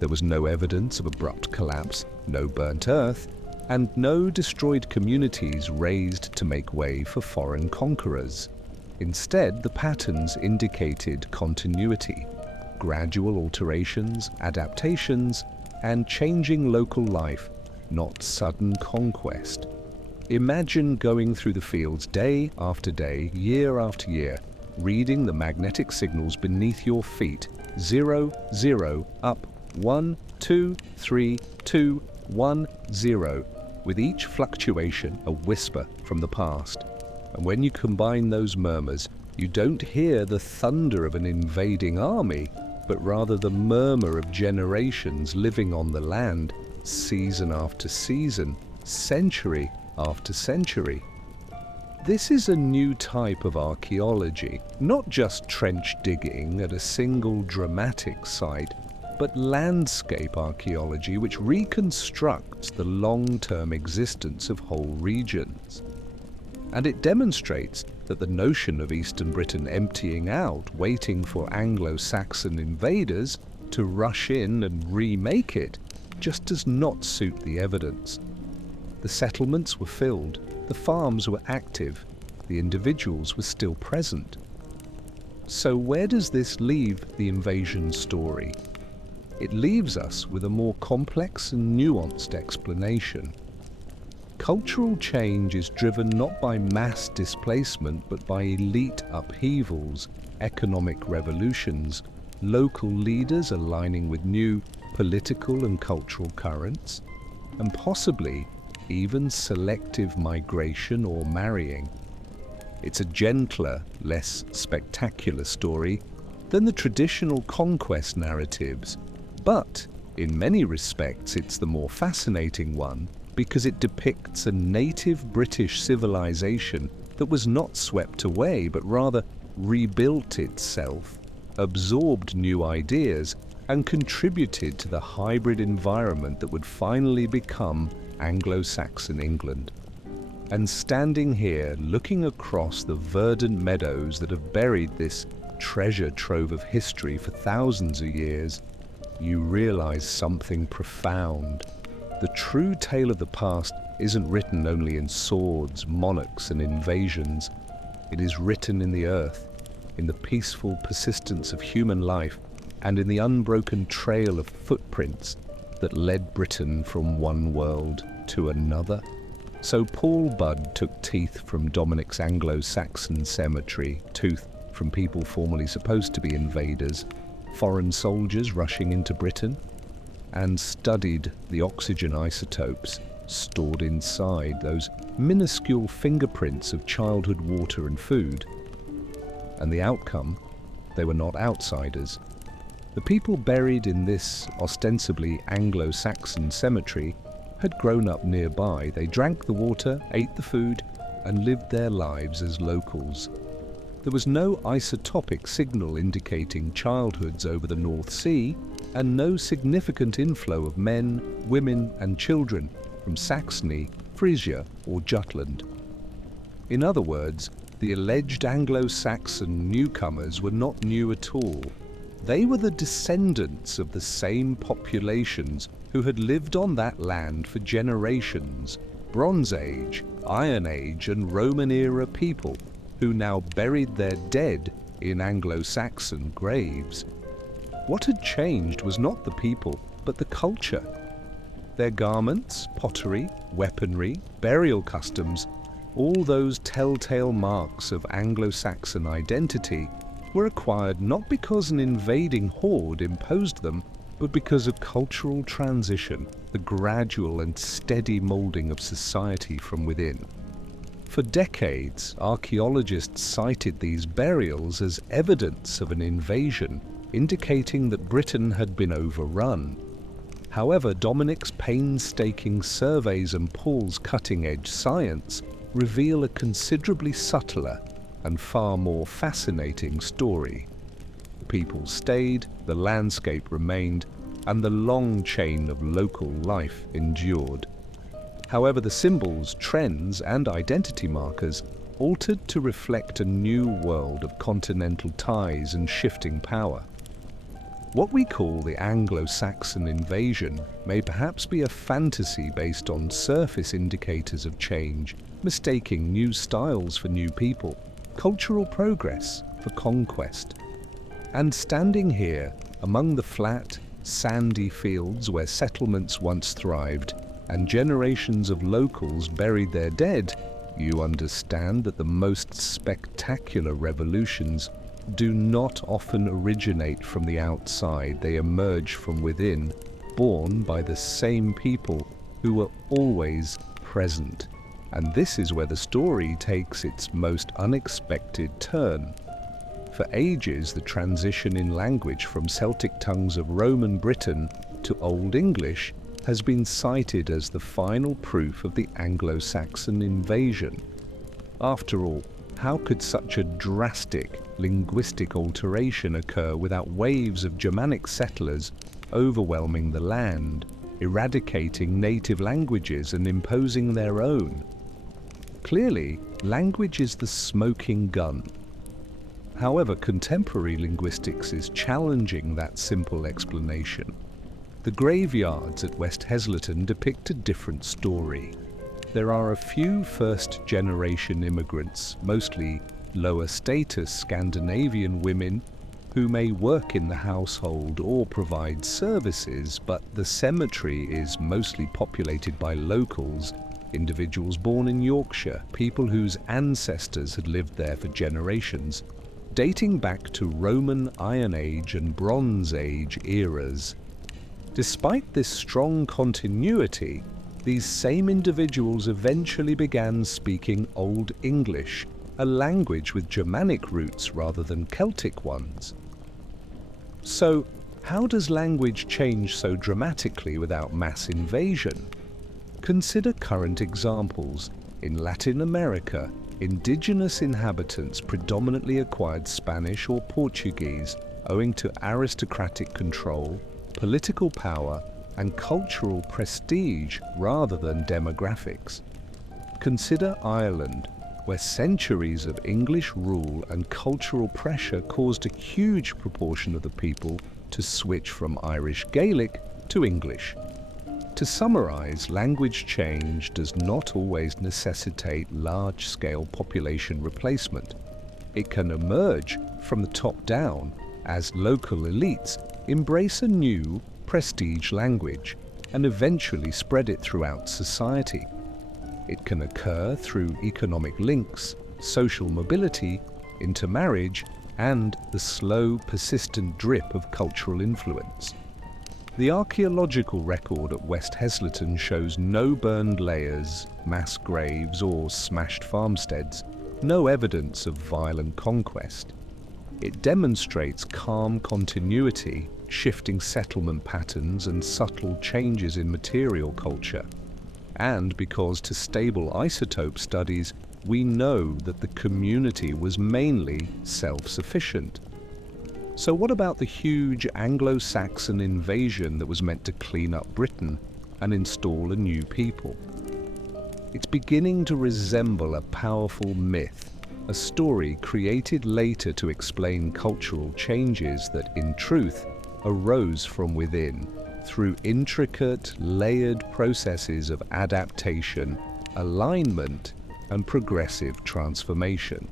There was no evidence of abrupt collapse, no burnt earth, and no destroyed communities razed to make way for foreign conquerors. Instead, the patterns indicated continuity, gradual alterations, adaptations, and changing local life, not sudden conquest. Imagine going through the fields day after day, year after year, reading the magnetic signals beneath your feet, 0, 0, up, 1, 2, 3, 2, 1, 0, with each fluctuation a whisper from the past. And when you combine those murmurs, you don't hear the thunder of an invading army, but rather the murmur of generations living on the land, season after season, century after century. This is a new type of archaeology, not just trench digging at a single dramatic site, but landscape archaeology which reconstructs the long-term existence of whole regions. And it demonstrates that the notion of Eastern Britain emptying out, waiting for Anglo-Saxon invaders to rush in and remake it, just does not suit the evidence. The settlements were filled, the farms were active, the individuals were still present. So where does this leave the invasion story? It leaves us with a more complex and nuanced explanation. Cultural change is driven not by mass displacement but by elite upheavals, economic revolutions, local leaders aligning with new political and cultural currents, and possibly even selective migration or marrying. It's a gentler, less spectacular story than the traditional conquest narratives, but in many respects it's the more fascinating one because it depicts a native British civilization that was not swept away but rather rebuilt itself, absorbed new ideas, and contributed to the hybrid environment that would finally become Anglo-Saxon England. And standing here, looking across the verdant meadows that have buried this treasure trove of history for thousands of years, you realize something profound. The true tale of the past isn't written only in swords, monarchs, and invasions. It is written in the earth, in the peaceful persistence of human life, and in the unbroken trail of footprints that led Britain from one world to another. So Paul Budd took teeth from Dominic's Anglo-Saxon cemetery, tooth from people formerly supposed to be invaders, foreign soldiers rushing into Britain, and studied the oxygen isotopes stored inside those minuscule fingerprints of childhood water and food. And the outcome, they were not outsiders. The people buried in this ostensibly Anglo-Saxon cemetery had grown up nearby. They drank the water, ate the food, and lived their lives as locals. There was no isotopic signal indicating childhoods over the North Sea, and no significant inflow of men, women, and children from Saxony, Frisia, or Jutland. In other words, the alleged Anglo-Saxon newcomers were not new at all. They were the descendants of the same populations who had lived on that land for generations, Bronze Age, Iron Age, and Roman-era people who now buried their dead in Anglo-Saxon graves. What had changed was not the people, but the culture. Their garments, pottery, weaponry, burial customs, all those telltale marks of Anglo-Saxon identity were acquired not because an invading horde imposed them, but because of cultural transition, the gradual and steady moulding of society from within. For decades, archaeologists cited these burials as evidence of an invasion, indicating that Britain had been overrun. However, Dominic's painstaking surveys and Paul's cutting-edge science reveal a considerably subtler and far more fascinating story. People stayed, the landscape remained, and the long chain of local life endured. However, the symbols, trends, and identity markers altered to reflect a new world of continental ties and shifting power. What we call the Anglo-Saxon invasion may perhaps be a fantasy based on surface indicators of change, mistaking new styles for new people, cultural progress for conquest. And standing here, among the flat, sandy fields where settlements once thrived, and generations of locals buried their dead, you understand that the most spectacular revolutions do not often originate from the outside. They emerge from within, born by the same people who were always present. And this is where the story takes its most unexpected turn. For ages, the transition in language from Celtic tongues of Roman Britain to Old English has been cited as the final proof of the Anglo-Saxon invasion. After all, how could such a drastic linguistic alteration occur without waves of Germanic settlers overwhelming the land, eradicating native languages and imposing their own? Clearly, language is the smoking gun. However, contemporary linguistics is challenging that simple explanation. The graveyards at West Heslaton depict a different story. There are a few first-generation immigrants, mostly lower-status Scandinavian women, who may work in the household or provide services, but the cemetery is mostly populated by locals, individuals born in Yorkshire, people whose ancestors had lived there for generations, dating back to Roman Iron Age and Bronze Age eras. Despite this strong continuity, these same individuals eventually began speaking Old English, a language with Germanic roots rather than Celtic ones. So, how does language change so dramatically without mass invasion? Consider current examples. In Latin America, indigenous inhabitants predominantly acquired Spanish or Portuguese owing to aristocratic control, political power, and cultural prestige rather than demographics. Consider Ireland, where centuries of English rule and cultural pressure caused a huge proportion of the people to switch from Irish Gaelic to English. To summarize, language change does not always necessitate large-scale population replacement. It can emerge from the top down as local elites embrace a new, prestige language and eventually spread it throughout society. It can occur through economic links, social mobility, intermarriage, and the slow, persistent drip of cultural influence. The archaeological record at West Heslaton shows no burned layers, mass graves, or smashed farmsteads, no evidence of violent conquest. It demonstrates calm continuity, shifting settlement patterns, and subtle changes in material culture. And because to stable isotope studies, we know that the community was mainly self-sufficient. So what about the huge Anglo-Saxon invasion that was meant to clean up Britain and install a new people? It's beginning to resemble a powerful myth, a story created later to explain cultural changes that, in truth, arose from within, through intricate, layered processes of adaptation, alignment, and progressive transformation.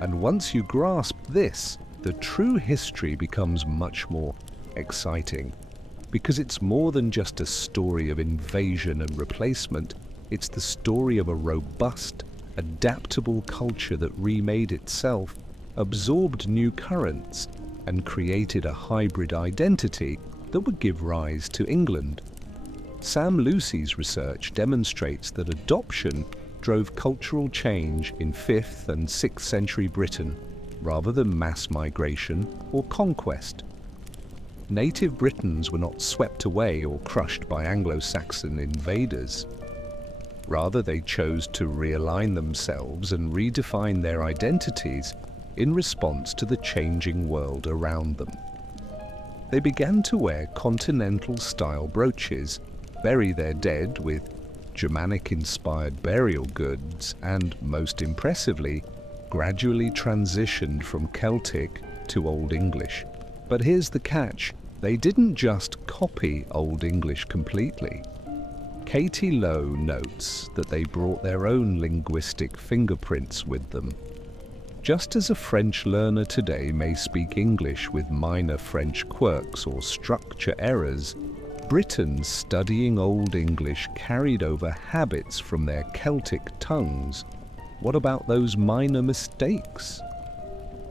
And once you grasp this, the true history becomes much more exciting, because it's more than just a story of invasion and replacement. It's the story of a robust, adaptable culture that remade itself, absorbed new currents, and created a hybrid identity that would give rise to England. Sam Lucy's research demonstrates that adoption drove cultural change in 5th and 6th century Britain, rather than mass migration or conquest. native Britons were not swept away or crushed by Anglo-Saxon invaders. Rather, they chose to realign themselves and redefine their identities in response to the changing world around them. They began to wear continental-style brooches, bury their dead with Germanic-inspired burial goods, and, most impressively, gradually transitioned from Celtic to Old English. But here's the catch: they didn't just copy Old English completely. Katie Lowe notes that they brought their own linguistic fingerprints with them. Just as a French learner today may speak English with minor French quirks or structure errors, Britons studying Old English carried over habits from their Celtic tongues. What about those minor mistakes?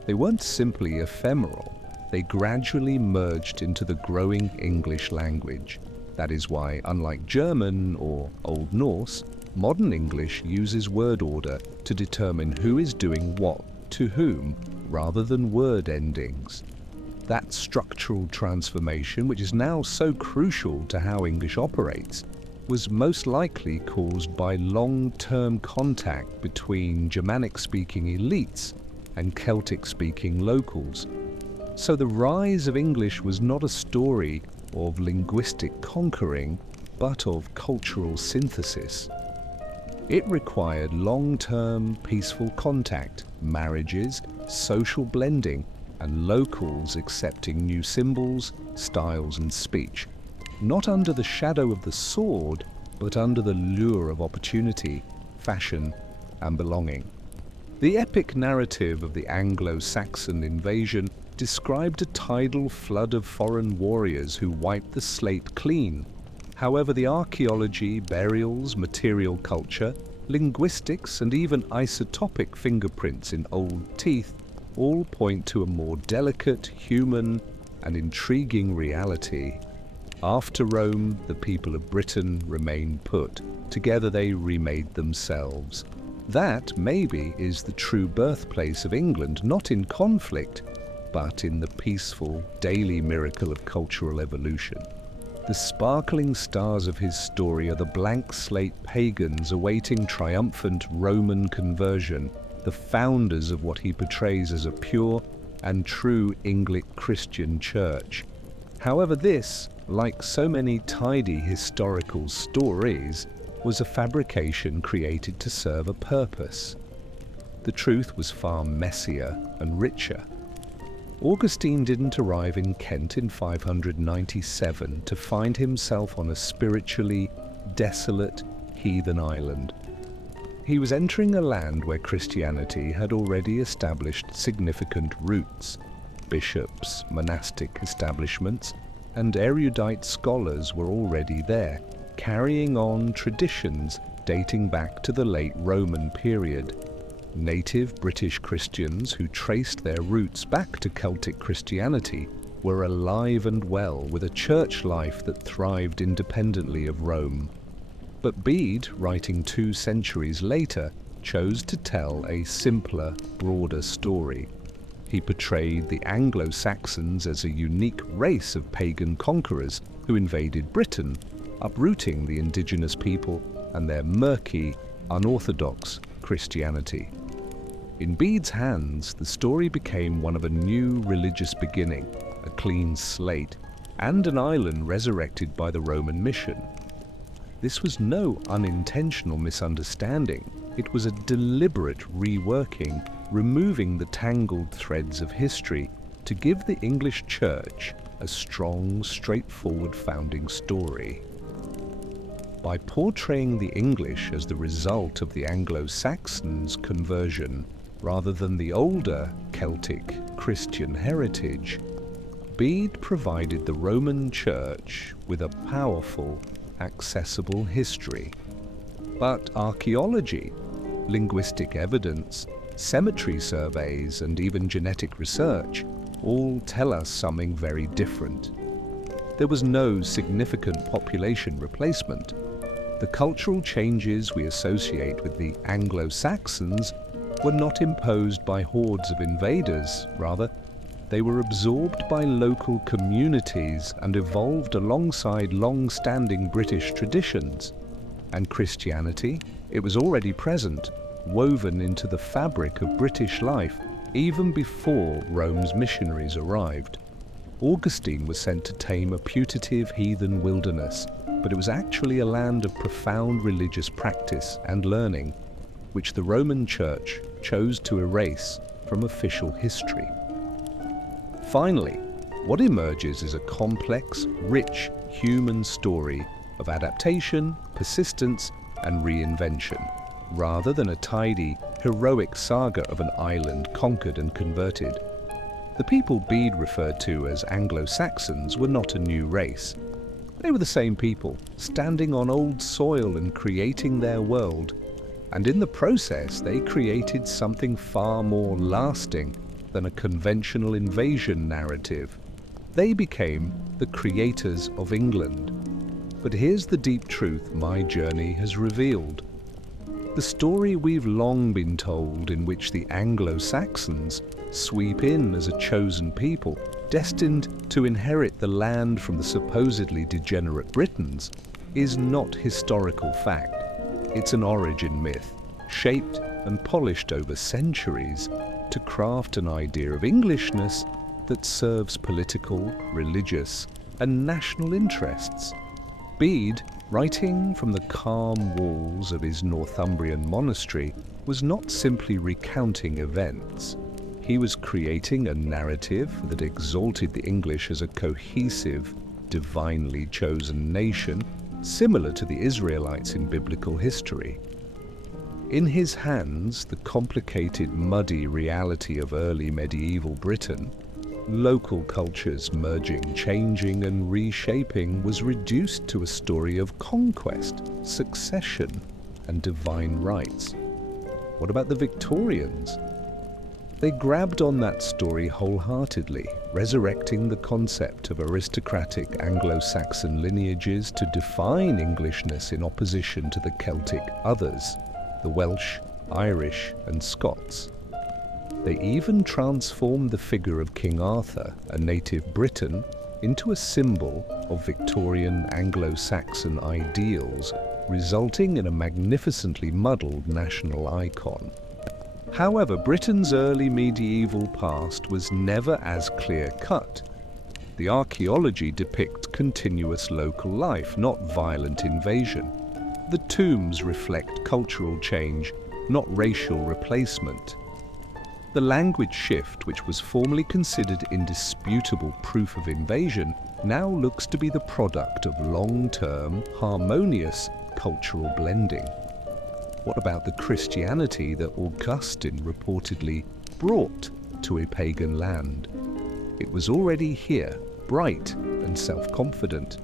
They weren't simply ephemeral. They gradually merged into the growing English language. That is why, unlike German or Old Norse, modern English uses word order to determine who is doing what to whom, rather than word endings. That structural transformation, which is now so crucial to how English operates, was most likely caused by long-term contact between Germanic-speaking elites and Celtic-speaking locals. So the rise of English was not a story of linguistic conquering, but of cultural synthesis. It required long-term peaceful contact, marriages, social blending, and locals accepting new symbols, styles, and speech, not under the shadow of the sword, but under the lure of opportunity, fashion, and belonging. The epic narrative of the Anglo-Saxon invasion described a tidal flood of foreign warriors who wiped the slate clean. However, the archaeology, burials, material culture, linguistics, and even isotopic fingerprints in old teeth all point to a more delicate, human, and intriguing reality. After Rome, the people of Britain remained put. Together they remade themselves. That, maybe, is the true birthplace of England, not in conflict, but in the peaceful, daily miracle of cultural evolution. The sparkling stars of his story are the blank slate pagans awaiting triumphant Roman conversion, the founders of what he portrays as a pure and true English Christian church. However, this, like so many tidy historical stories, was a fabrication created to serve a purpose. The truth was far messier and richer. Augustine didn't arrive in Kent in 597 to find himself on a spiritually desolate heathen island. He was entering a land where Christianity had already established significant roots. Bishops, monastic establishments, and erudite scholars were already there, carrying on traditions dating back to the late Roman period. Native British Christians who traced their roots back to Celtic Christianity were alive and well, with a church life that thrived independently of Rome. But Bede, writing 2 centuries later, chose to tell a simpler, broader story. He portrayed the Anglo-Saxons as a unique race of pagan conquerors who invaded Britain, uprooting the indigenous people and their murky, unorthodox Christianity. In Bede's hands, the story became one of a new religious beginning, a clean slate, and an island resurrected by the Roman mission. This was no unintentional misunderstanding. It was a deliberate reworking, removing the tangled threads of history to give the English Church a strong, straightforward founding story. By portraying the English as the result of the Anglo-Saxons' conversion, rather than the older Celtic Christian heritage, Bede provided the Roman Church with a powerful, accessible history. But archaeology, linguistic evidence, cemetery surveys, and even genetic research all tell us something very different. There was no significant population replacement. The cultural changes we associate with the Anglo-Saxons were not imposed by hordes of invaders. Rather, They were absorbed by local communities and evolved alongside long-standing British traditions. And Christianity, it was already present, woven into the fabric of British life even before Rome's missionaries arrived. Augustine was sent to tame a putative heathen wilderness, but it was actually a land of profound religious practice and learning, which the Roman Church chose to erase from official history. Finally, what emerges is a complex, rich human story of adaptation, persistence, and reinvention, rather than a tidy, heroic saga of an island conquered and converted. The people Bede referred to as Anglo-Saxons were not a new race. They were the same people, standing on old soil and creating their world, and in the process they created something far more lasting than a conventional invasion narrative. They became the creators of England. But here's the deep truth my journey has revealed. The story we've long been told, in which the Anglo-Saxons sweep in as a chosen people, destined to inherit the land from the supposedly degenerate Britons, is not historical fact. It's an origin myth, shaped and polished over centuries to craft an idea of Englishness that serves political, religious, and national interests. Bede, writing from the calm walls of his Northumbrian monastery, was not simply recounting events. He was creating a narrative that exalted the English as a cohesive, divinely chosen nation, similar to the Israelites in biblical history. In his hands, the complicated, muddy reality of early medieval Britain, local cultures merging, changing, and reshaping, was reduced to a story of conquest, succession, and divine rights. What about the Victorians? They grabbed on that story wholeheartedly, resurrecting the concept of aristocratic Anglo-Saxon lineages to define Englishness in opposition to the Celtic others, the Welsh, Irish, and Scots. They even transformed the figure of King Arthur, a native Briton, into a symbol of Victorian Anglo-Saxon ideals, resulting in a magnificently muddled national icon. However, Britain's early medieval past was never as clear-cut. The archaeology depicts continuous local life, not violent invasion. The tombs reflect cultural change, not racial replacement. The language shift, which was formerly considered indisputable proof of invasion, now looks to be the product of long-term, harmonious cultural blending. What about the Christianity that Augustine reportedly brought to a pagan land? It was already here, bright and self-confident.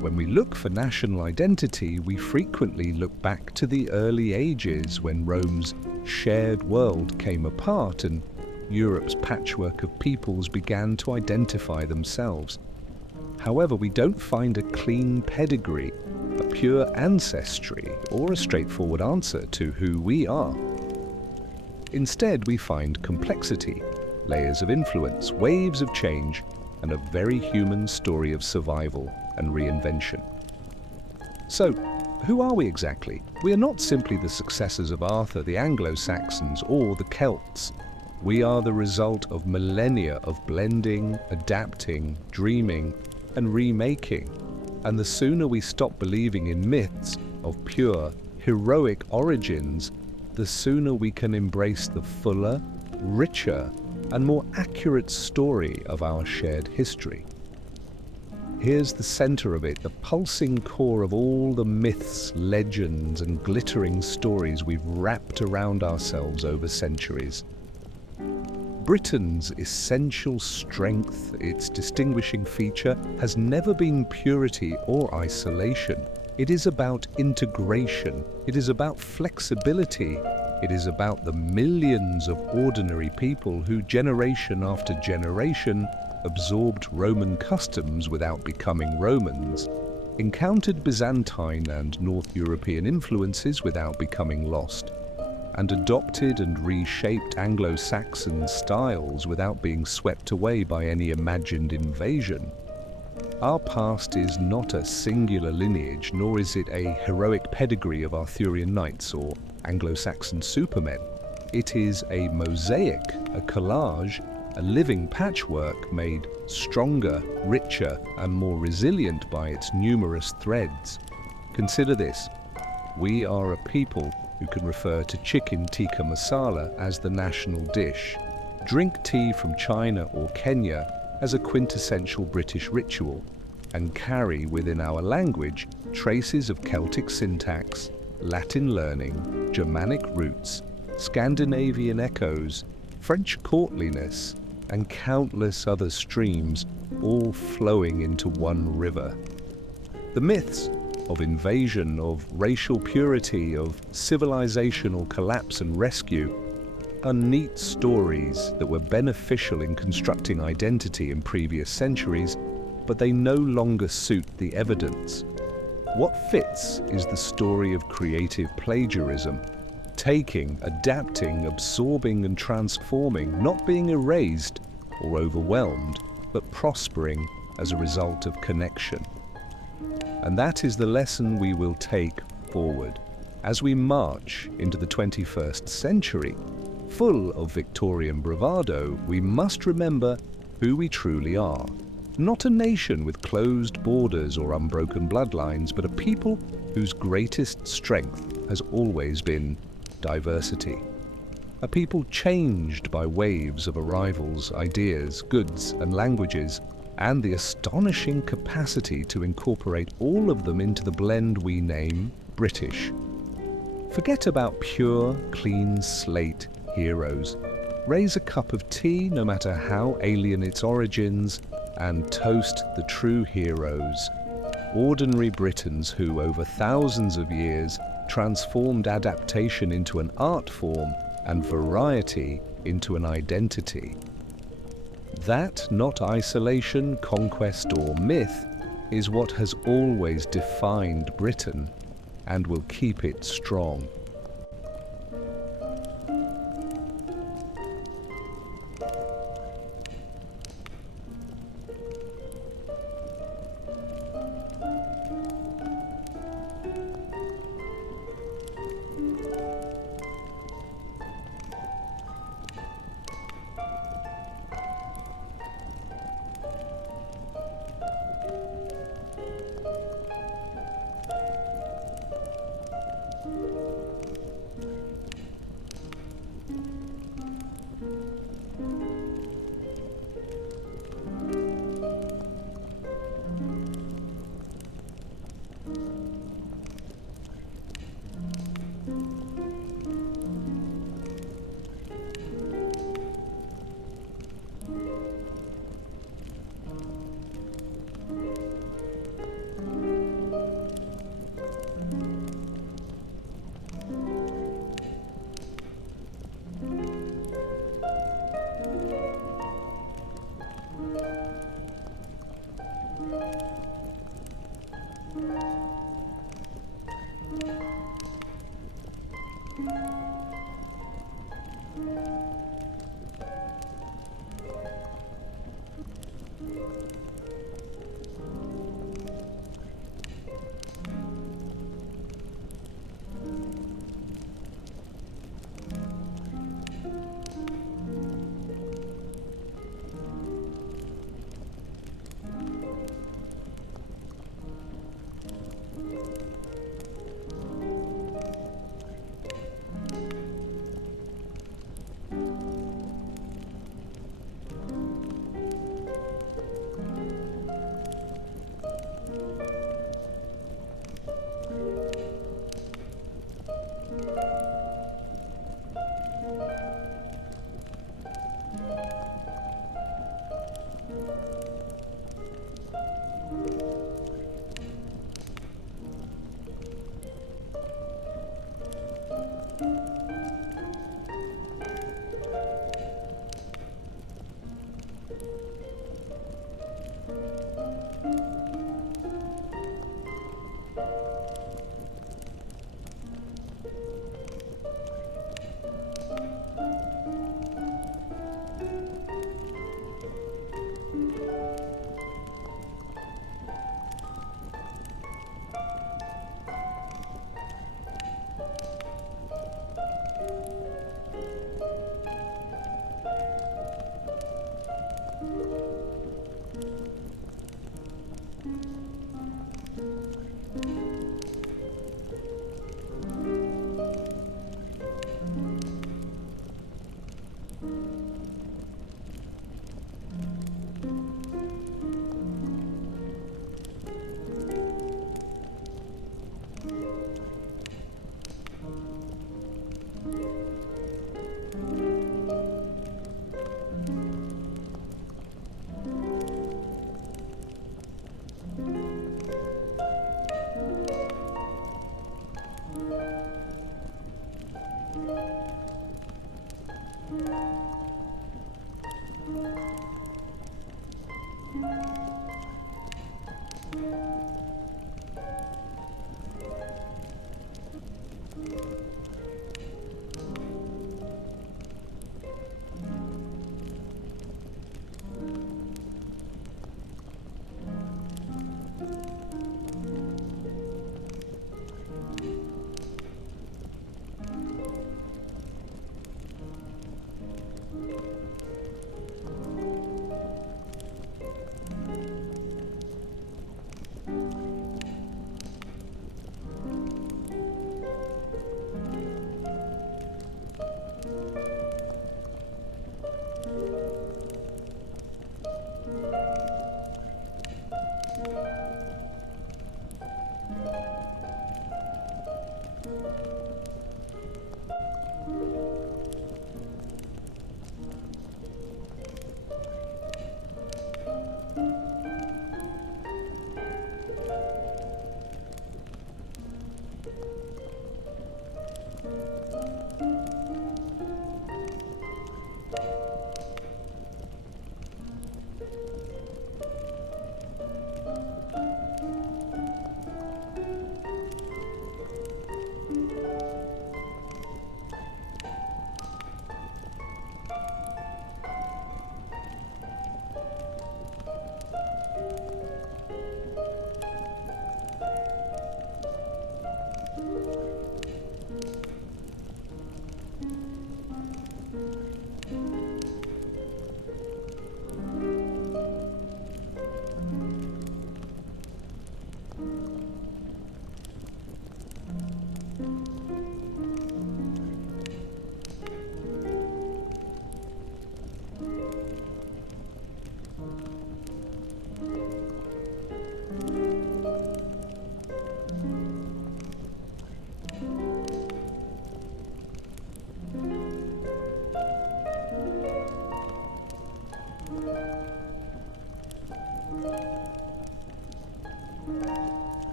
When we look for national identity, we frequently look back to the early ages when Rome's shared world came apart and Europe's patchwork of peoples began to identify themselves. However, we don't find a clean pedigree, a pure ancestry, or a straightforward answer to who we are. Instead, we find complexity, layers of influence, waves of change, and a very human story of survival and reinvention. So, who are we exactly? We are not simply the successors of Arthur, the Anglo-Saxons, or the Celts. We are the result of millennia of blending, adapting, dreaming, and remaking. And the sooner we stop believing in myths of pure, heroic origins, the sooner we can embrace the fuller, richer, and more accurate story of our shared history. Here's the center of it, the pulsing core of all the myths, legends, and glittering stories we've wrapped around ourselves over centuries. Britain's essential strength, its distinguishing feature, has never been purity or isolation. It is about integration. It is about flexibility. It is about the millions of ordinary people who, generation after generation, absorbed Roman customs without becoming Romans, encountered Byzantine and North European influences without becoming lost, and adopted and reshaped Anglo-Saxon styles without being swept away by any imagined invasion. Our past is not a singular lineage, nor is it a heroic pedigree of Arthurian knights or Anglo-Saxon supermen. It is a mosaic, a collage, a living patchwork made stronger, richer, and more resilient by its numerous threads. Consider this: we are a people who can refer to chicken tikka masala as the national dish, drink tea from China or Kenya as a quintessential British ritual, and carry within our language traces of Celtic syntax, Latin learning, Germanic roots, Scandinavian echoes, French courtliness, and countless other streams, all flowing into one river. The myths of invasion, of racial purity, of civilizational collapse and rescue are neat stories that were beneficial in constructing identity in previous centuries, but they no longer suit the evidence. What fits is the story of creative plagiarism, taking, adapting, absorbing and transforming, not being erased or overwhelmed, but prospering as a result of connection. And that is the lesson we will take forward as we march into the 21st century. Full of Victorian bravado, we must remember who we truly are. Not a nation with closed borders or unbroken bloodlines, but a people whose greatest strength has always been diversity. A people changed by waves of arrivals, ideas, goods, and languages, and the astonishing capacity to incorporate all of them into the blend we name British. Forget about pure, clean slate heroes. Raise a cup of tea, no matter how alien its origins, and toast the true heroes, ordinary Britons who, over thousands of years, transformed adaptation into an art form and variety into an identity. That, not isolation, conquest, or myth, is what has always defined Britain and will keep it strong.